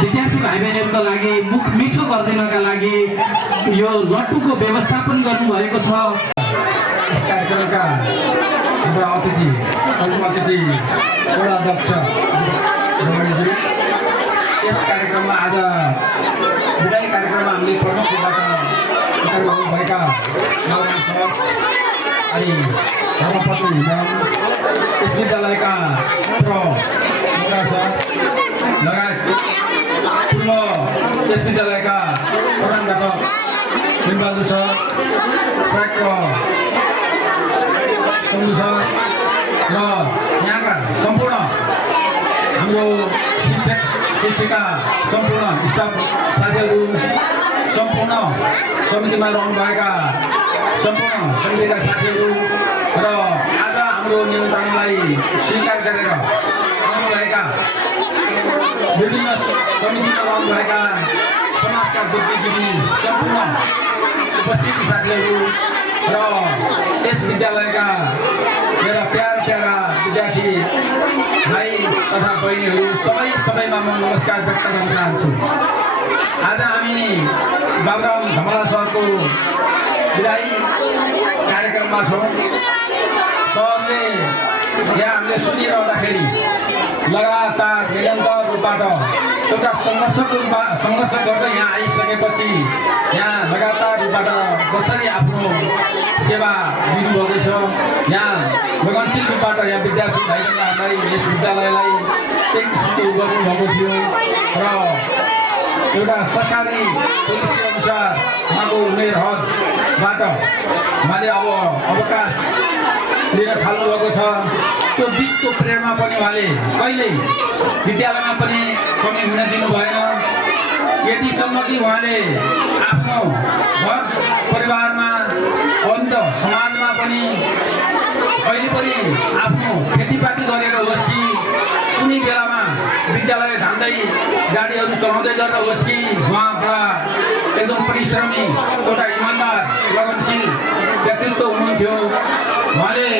विद्यार्थी भाइ बहिनीहरूको लागि मुख मिठो गरिदिनका लागि यो लट्टुको व्यवस्थापन गर्नुभएको छ। कार्यक्रमका हाम्रो अतिथि वडा अध्यक्ष यस कार्यक्रममा आज विदाई कार्यक्रममा हामीले प्रमुख रूपबाट भएका अनि धर्मपत्नी यस विद्यालयका लगायत पूर्व यस विद्यालयका प्रधानबाट सिंहबहादुर सर सन्धु सर र यहाँका सम्पूर्ण हाम्रो शिक्षक शिक्षिका सम्पूर्ण स्टाफ साथीहरू सम्पूर्ण समितिमा रहनुभएका सम्पूर्ण समितिका साथीहरू र आज हाम्रो निमन्त्रणलाई स्वीकार गरेर आउनुभएका विभिन्न समितिमा रहनुभएका समाजका बुद्धिजीवी सम्पूर्ण उपस्थित साथीहरू र यस विद्यालयका मेरा प्यारा विद्यार्थी भाइ तथा बहिनीहरू सबैमा म नमस्कार व्यक्त गर्न चाहन्छु। आज हामी बाबुराम धमला सरको विदाई कार्यक्रममा छौँ। सरले यहाँ हामीले सुनिरहँदाखेरि लगातार निरन्तर रूपबाट एउटा सङ्घर्ष गर्दै यहाँ आइसकेपछि यहाँ लगातार रूपबाट कसरी आफ्नो सेवा दिनुभएको छ, यहाँ लगनशील रूपबाट यहाँ विद्यार्थी भाइ बहिनीहरूलाई यस विद्यालयलाई एक किसिमको गर्नुभएको थियो र एउटा सरकारी पोलिसी अनुसार उहाँको उमेर हदबाट उहाँले अब अवकाश लिन थाल्नुभएको छ। त्यो बिचको प्रेरणा पनि उहाँले कहिल्यै विद्यालयमा पनि कमी हुन दिनु भएन। यतिसम्म कि उहाँले आफ्नो घर परिवारमा अन्त समाजमा पनि कहिले पनि आफ्नो खेतीपाती गरेर होस् कि कुनै बेलामा विद्यालय धान्दै गाडीहरू चलाउँदै गर्दा होस् कि उहाँबाट एकदम परिश्रमी एउटा इमान्दार लगनशील व्यक्तित्व हुनुहुन्थ्यो। उहाँले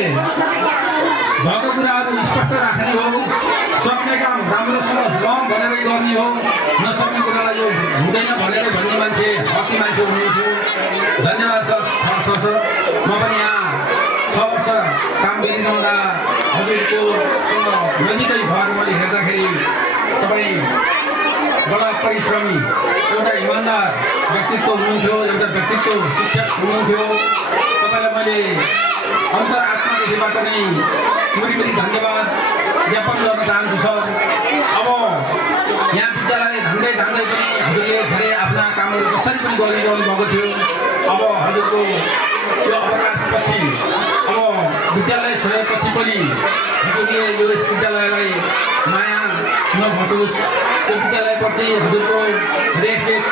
भएको कुराहरू स्पष्ट राख्ने हो, सक्ने काम राम्रोसँग भनेरै गर्ने हो, नसक्ने कुरालाई यो हुँदैन भनेर भन्ने मान्छे हकी मान्छे हुनुहुन्थ्यो। धन्यवाद सर। म पनि यहाँ 6 वर्ष काम गरिरहँदा हजुरकोसँग नजिकै भएर मैले हेर्दाखेरि तपाईँ बडा परिश्रमी एउटा इमान्दार व्यक्तित्व हुनुहुन्थ्यो, एउटा व्यक्तित्व शिक्षक हुनुहुन्थ्यो। तपाईँलाई मैले अन्तर आत्मादेखिबाट नै पुरै पनि धन्यवाद ज्ञापन गर्न चाहन्छु सर। अब यहाँ विद्यालय धान्दै पनि हजुरले धेरै आफ्ना कामहरू कसरी पनि गरिरहनु भएको थियो। अब हजुरको यो अवकाशपछि अब विद्यालय छोडेपछि पनि हजुरले यो यस विद्यालयलाई माया नघटोस्, त्यो विद्यालयप्रति हजुरको रेखदेख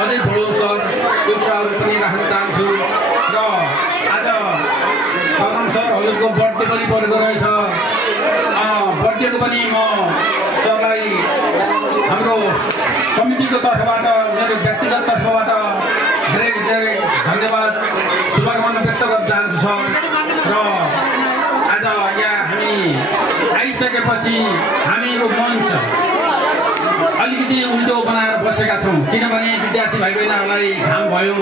अझै बढोस् सर, त्यो कुराहरू पनि राख्न चाहन्छु। र आज फर्म सर हजुरको बर्थडे पनि परेको रहेछ। बर्थडेको पनि म सरलाई हाम्रो समितिको तर्फबाट मेरो व्यक्तिगत तर्फबाट धेरै धन्यवाद शुभकामना व्यक्त गर्न चाहन्छु सर। र आज यहाँ हामी आइसकेपछि हामीको मञ्च अलिकति उल्टो बनाएर बसेका छौँ, किनभने विद्यार्थी भाइ बहिनीहरूलाई घाम भयो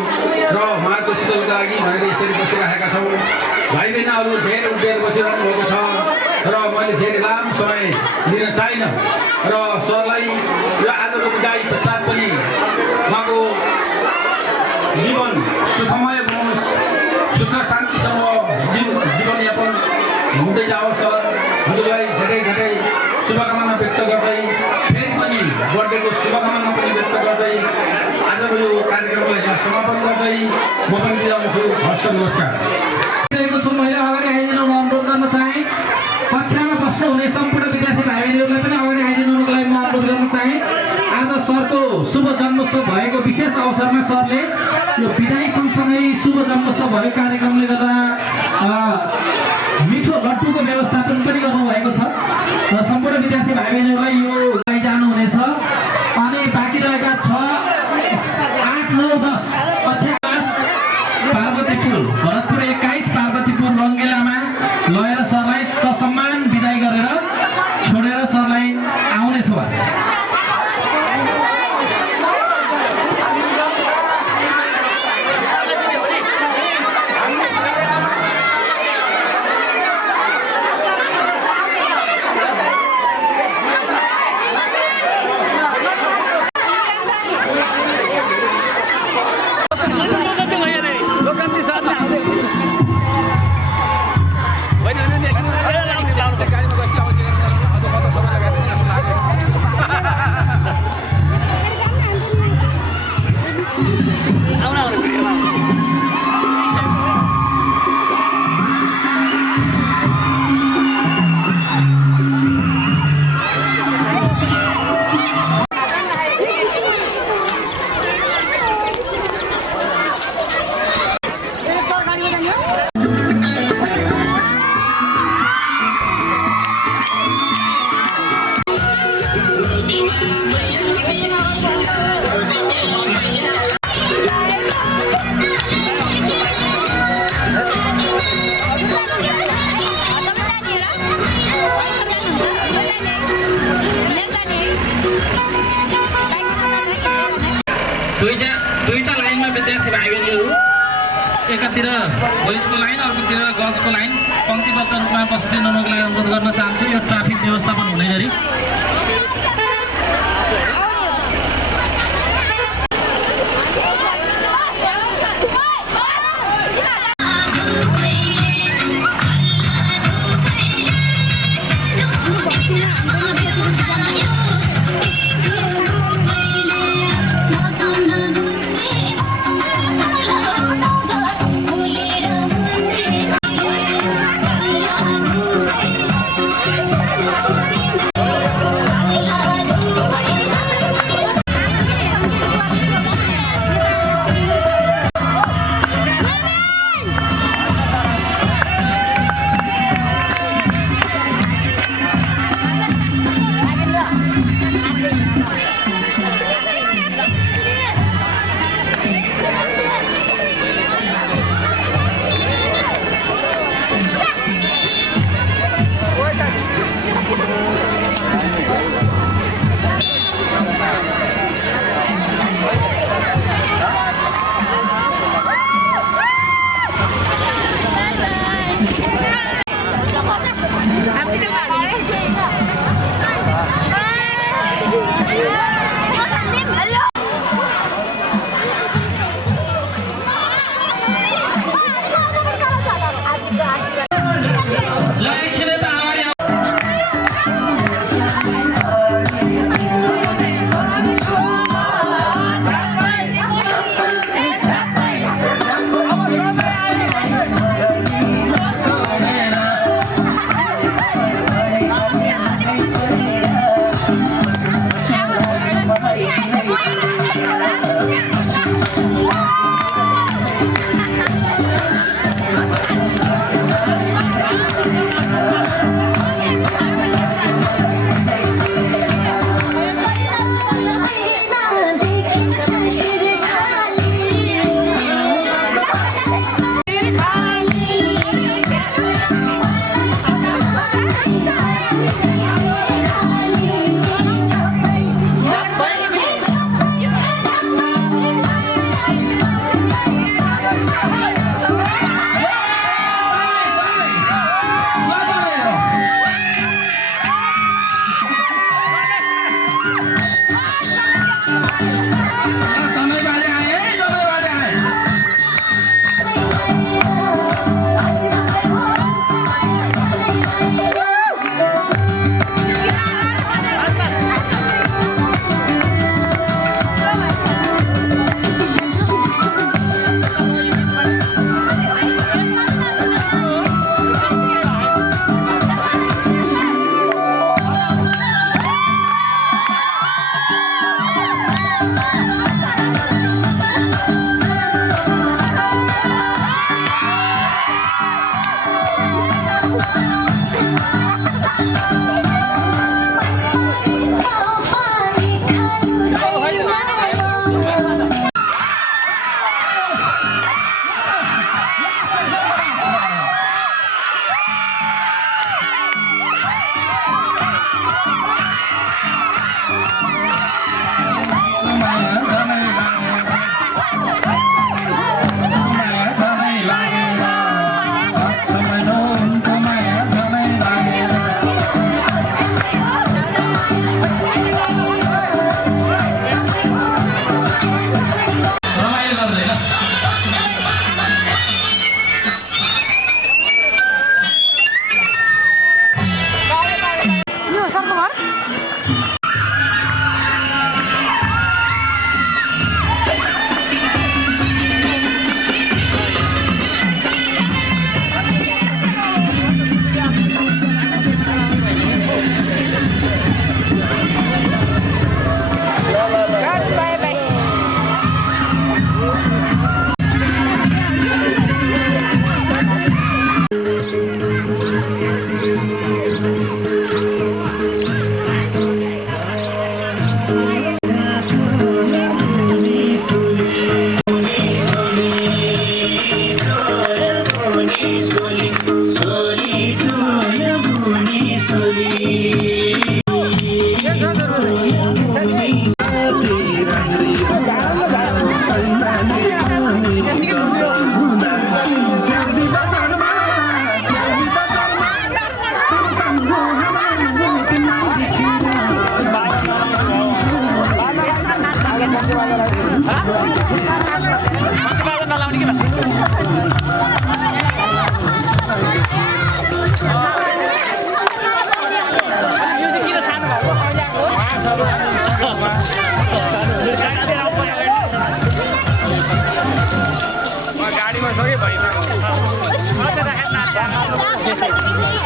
र उहाँहरूको शीतलको लागि भनेर यसरी बसिरहेका छौँ। भाइ बहिनीहरू धेरै उठेर बसिरहनु भएको छ र मैले धेरै लामो समय लिन चाहिनँ र सरलाई यो आजको विदाई पश्चात पनि उहाँको जीवन सुखमय बनोस्, सुख शान्तिसँग जीवनयापन हुँदै जाओस् सर। हजुरलाई धेरै शुभकामना व्यक्त गर्दै फेरि पनि बर्थडेको शुभकामना पनि व्यक्त गर्दै आजको यो कार्यक्रमलाई यहाँ समापन गर्दै म पनि बिदा हुन्छु। हस्त नमस्कार। मैले अगाडि आइदिनु म अनुरोध गर्न चाहेँ। कक्षामा बस्नुहुने सम्पूर्ण विद्यार्थी भाइ बहिनीहरूलाई पनि अगाडि आइदिनुको लागि म अनुरोध गर्न चाहेँ। आज सरको शुभ जन्मोत्सव भएको विशेष अवसरमा सरले यो विदाई सँगसँगै शुभ जन्मोत्सव भएको कार्यक्रमले गर्दा एकातिर बोइजको लाइन अर्कोतिर गर्ल्सको लाइन पङ्क्तिबद्ध रूपमा बसिदिनु हुनुको लागि अनुरोध गर्न चाहन्छु यो ट्राफिक व्यवस्थापन हुने गरी।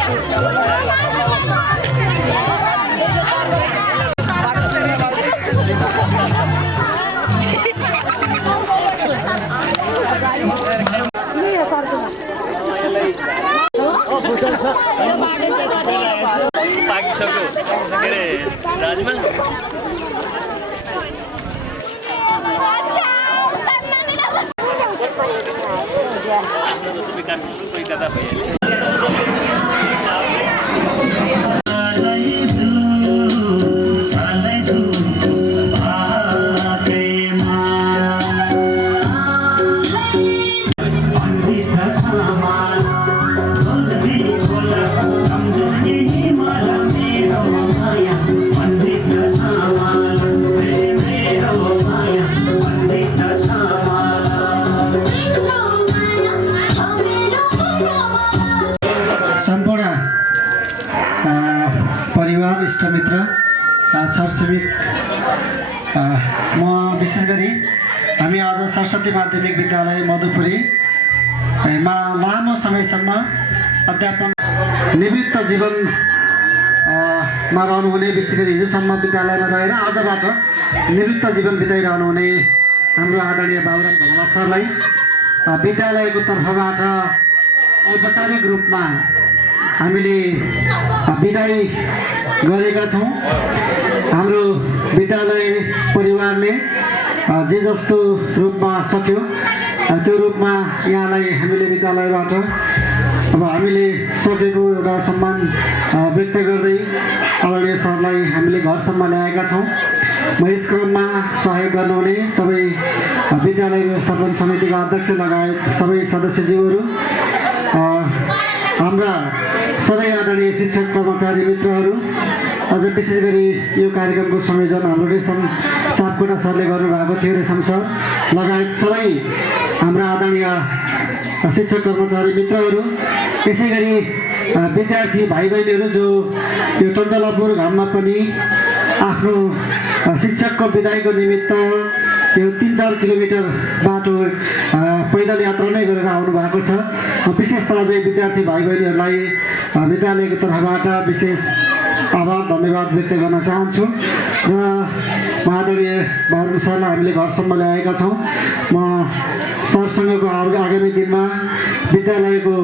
पाकिसक्यो के अरे राजमा कोही कता भइहाल्यो सम्पूर्ण परिवार इष्टमित्र छरछिमेक म विशेष गरी हामी आज सरस्वती माध्यमिक विद्यालय मधुपुरीमा लामो समयसम्म अध्यापन निवृत्त जीवनमा रहनुहुने विशेष गरी हिजोसम्म विद्यालयमा रहेर आजबाट निवृत्त जीवन बिताइरहनु हुने हाम्रो आदरणीय बाबुराम धमला सरलाई विद्यालयको तर्फबाट औपचारिक रूपमा हामीले बिदाई गरेका छौँ। हाम्रो विद्यालय परिवारले जे जस्तो रूपमा सक्यो त्यो रूपमा यहाँलाई हामीले विद्यालयबाट अब हामीले सकेको एउटा सम्मान व्यक्त गर्दै आदरणीय सरलाई हामीले घरसम्म ल्याएका छौँ। म यस क्रममा सहयोग गर्नुहुने सबै विद्यालय व्यवस्थापन समितिका अध्यक्ष लगायत सबै सदस्यज्यूहरू, हाम्रा सबै आदरणीय शिक्षक कर्मचारी मित्रहरू, अझ विशेष गरी यो कार्यक्रमको संयोजन हाम्रो रेशम सापकोटा सरले गर्नुभएको थियो, रेशम सर लगायत सबै हाम्रा आदरणीय शिक्षक कर्मचारी मित्रहरू, यसै गरी विद्यार्थी भाइ बहिनीहरू जो यो टन्डलापुर घाममा पनि आफ्नो शिक्षकको विदाईको निमित्त यो 3-4 किलोमिटर बाटो पैदल यात्रा नै गरेर आउनु भएको छ। विशेषतः चाहिँ विद्यार्थी भाइ बहिनीहरूलाई विद्यालयको तर्फबाट विशेष आभार धन्यवाद व्यक्त गर्न चाहन्छु र आदरणीय बाबुराम सरलाई हामीले घरसम्म ल्याएका छौँ। म सरसँगको आगामी दिनमा विद्यालयको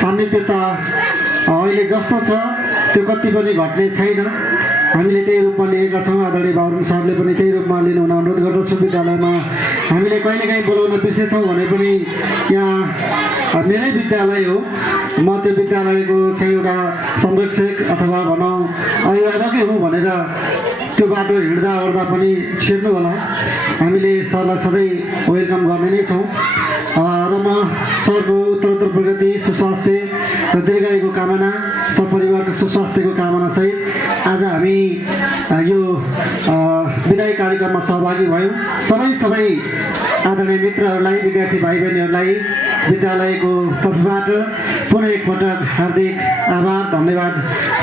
सामिप्यता अहिले जस्तो छ त्यो कति पनि घट्ने छैन, हामीले त्यही रूपमा लिएका छौँ। आदरणीय बाबुराम सरले पनि त्यही रूपमा लिनुहुन अनुरोध गर्दछु। विद्यालयमा हामीले कहिलेकाहीँ बोलाउन बिर्सेछौँ भने पनि यहाँ मेरै विद्यालय हो, म त्यो विद्यालयको चाहिँ एउटा संरक्षक अथवा भनौँ अभिभावकै हुँ भनेर त्यो बाटो हिँड्दा ओर्दा पनि छिर्नु होला। हामीले सरलाई सधैँ वेलकम गर्ने नै छौँ र म सरको उत्तरोत्तर प्रगति, सुस्वास्थ्य र दीर्घायुको कामना, सपरिवारको सुस्वास्थ्यको कामनासहित आज हामी यो विदाई कार्यक्रममा सहभागी भयौँ। सबै आदरणीय मित्रहरूलाई, विद्यार्थी भाइ बहिनीहरूलाई विद्यालयको तर्फबाट पुनः एकपटक हार्दिक आभार धन्यवाद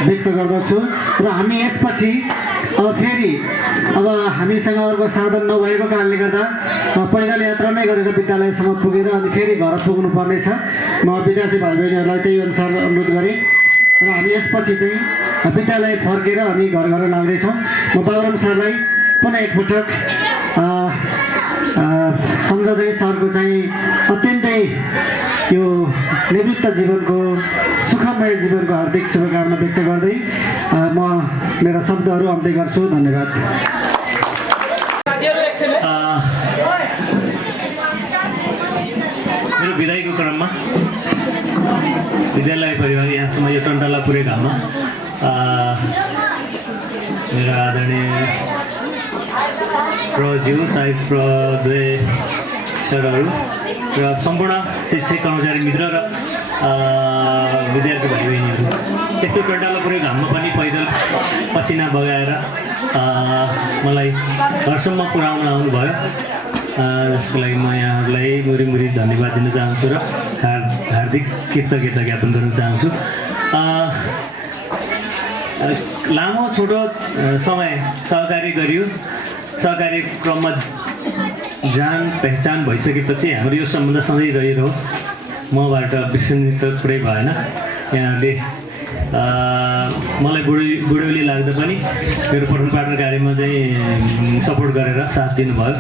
व्यक्त गर्दछु र हामी यसपछि फेरि हामीसँग अर्को साधन नभएको कारणले गर्दा पैदल यात्रा नै गरेर विद्यालयसम्म पुगेर अनि फेरि घर पुग्नु पर्नेछ। म विद्यार्थी भाइ बहिनीहरूलाई त्यही अनुसार अनुरोध गरेँ र हामी यसपछि चाहिँ विद्यालय फर्केर अनि घर लाग्नेछौँ। म बाबुराम सरलाई पुनः एकपटक सम्झँदै सरको चाहिँ अत्यन्तै यो निवृत्त जीवनको सुखमय जीवनको हार्दिक शुभकामना व्यक्त गर्दै म मेरा शब्दहरू अन्त्य गर्छु। धन्यवाद। मेरो विदाईको क्रममा विद्यालय परिवार यहाँसम्म यो टन्टालापुरे घाममा मेरो आदरणीय प्रज्यू साहिब प्रद्वय सरहरू र सम्पूर्ण शिक्षक कर्मचारी मित्र र विद्यार्थी भाइ बहिनीहरू, यस्तो टन्टालापुरे घाममा पनि पैदल पसिना बगाएर मलाई घरसम्म पुर्याउन आउनुभयो, जसको लागि म यहाँहरूलाई मुरी धन्यवाद दिन चाहन्छु र हार्दिक कृतज्ञता ज्ञापन गर्न चाहन्छु। लामो छोटो समय सहकारी गरियो, सहकारी क्रममा जान पहिचान भइसकेपछि हाम्रो यो सम्बन्ध सधैँ रहिरहोस्, मबाट विस्मृत कुरै भएन। यहाँहरूले मलाई बुढ्यौली लाग्दा पनि मेरो पठन पाठन कार्यमा चाहिँ सपोर्ट गरेर साथ दिनुभयो।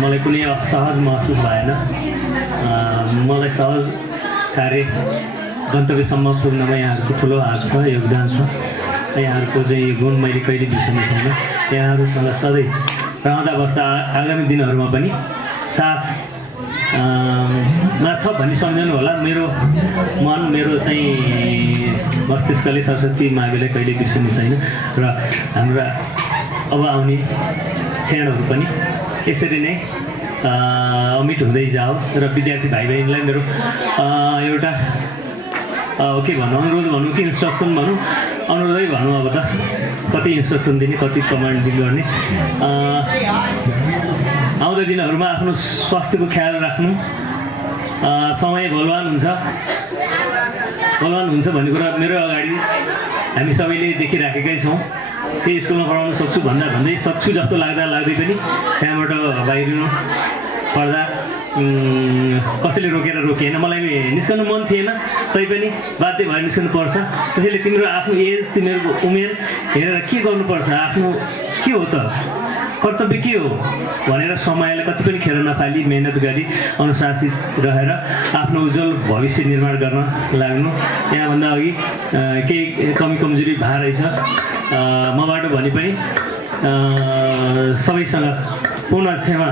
मलाई कुनै असहज महसुस भएन। मलाई सहज कार्य गन्तव्यसम्म पुग्नमा यहाँहरूको ठुलो हात छ, योगदान छ। यहाँहरूको चाहिँ गुण मैले कहिले बिर्सने छैन। यहाँहरूसँग सधैँ रहँदा बस्दा आगामी दिनहरूमा पनि साथ मा छ भन्ने सम्झनु होला। मेरो मन, मेरो चाहिँ मस्तिष्कले सरस्वती माविलाई कहिले बिर्सने छैन र हाम्रा अब आउने क्षणहरू पनि यसरी नै अमिट हुँदै जाओस्। र विद्यार्थी भाइ बहिनीलाई मेरो एउटा के भनौँ, अनुरोध भनौँ कि इन्स्ट्रक्सन भनौँ, अनुरोधै भनौँ। अब त कति इन्स्ट्रक्सन दिने, कति कमान्ड गर्ने। आउँदो दिनहरूमा आफ्नो स्वास्थ्यको ख्याल राख्नु। समय बलवान हुन्छ भन्ने कुरा मेरो अगाडि हामी सबैले देखिराखेकै छौँ। त्यही स्कुलमा पढाउन सक्छु भन्दै सक्छु जस्तो लाग्दै पनि त्यहाँबाट बाहिरिनु पर्दा कसैले रोकिएन। मलाई निस्कनु मन थिएन, तैपनि बाध्य भएर निस्कनु पर्छ। त्यसैले तिम्रो आफ्नो एज, तिमीहरूको उमेर हेरेर के गर्नुपर्छ, आफ्नो के हो त कर्तव्य के हो भनेर समयलाई कति पनि खेर नफाली मेहनत गरी अनुशासित रहेर आफ्नो उज्जवल भविष्य निर्माण गर्न लाग्नु। यहाँभन्दा अघि केही कमी कमजोरी भए रहेछ मबाट भने पनि सबैसँग पूर्ण क्षमा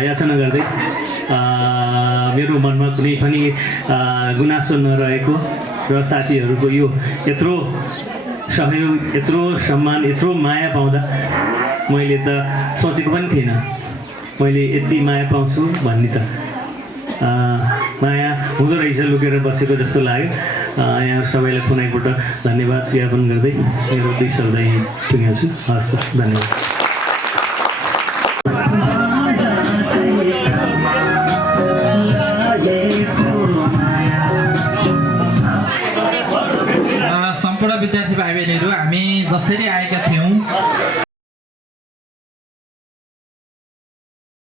याचना गर्दै मेरो मनमा कुनै पनि गुनासो नरहेको र साथीहरूको यो यत्रो सहयोग, यत्रो सम्मान, यत्रो माया पाउँदा मैले त सोचेको पनि थिएन मैले यति माया पाउँछु भन्ने त। माया हुँदो रहेछ लुकेर बसेको जस्तो लाग्यो। यहाँ सबैलाई पुनः एकपल्ट धन्यवाद ज्ञापन गर्दै मेरो 2 शब्द टुङ्ग्याउँछु। हस् त, धन्यवाद। सम्पूर्ण विद्यार्थी भाइ बहिनीहरू, हामी जसरी आएका थियौँ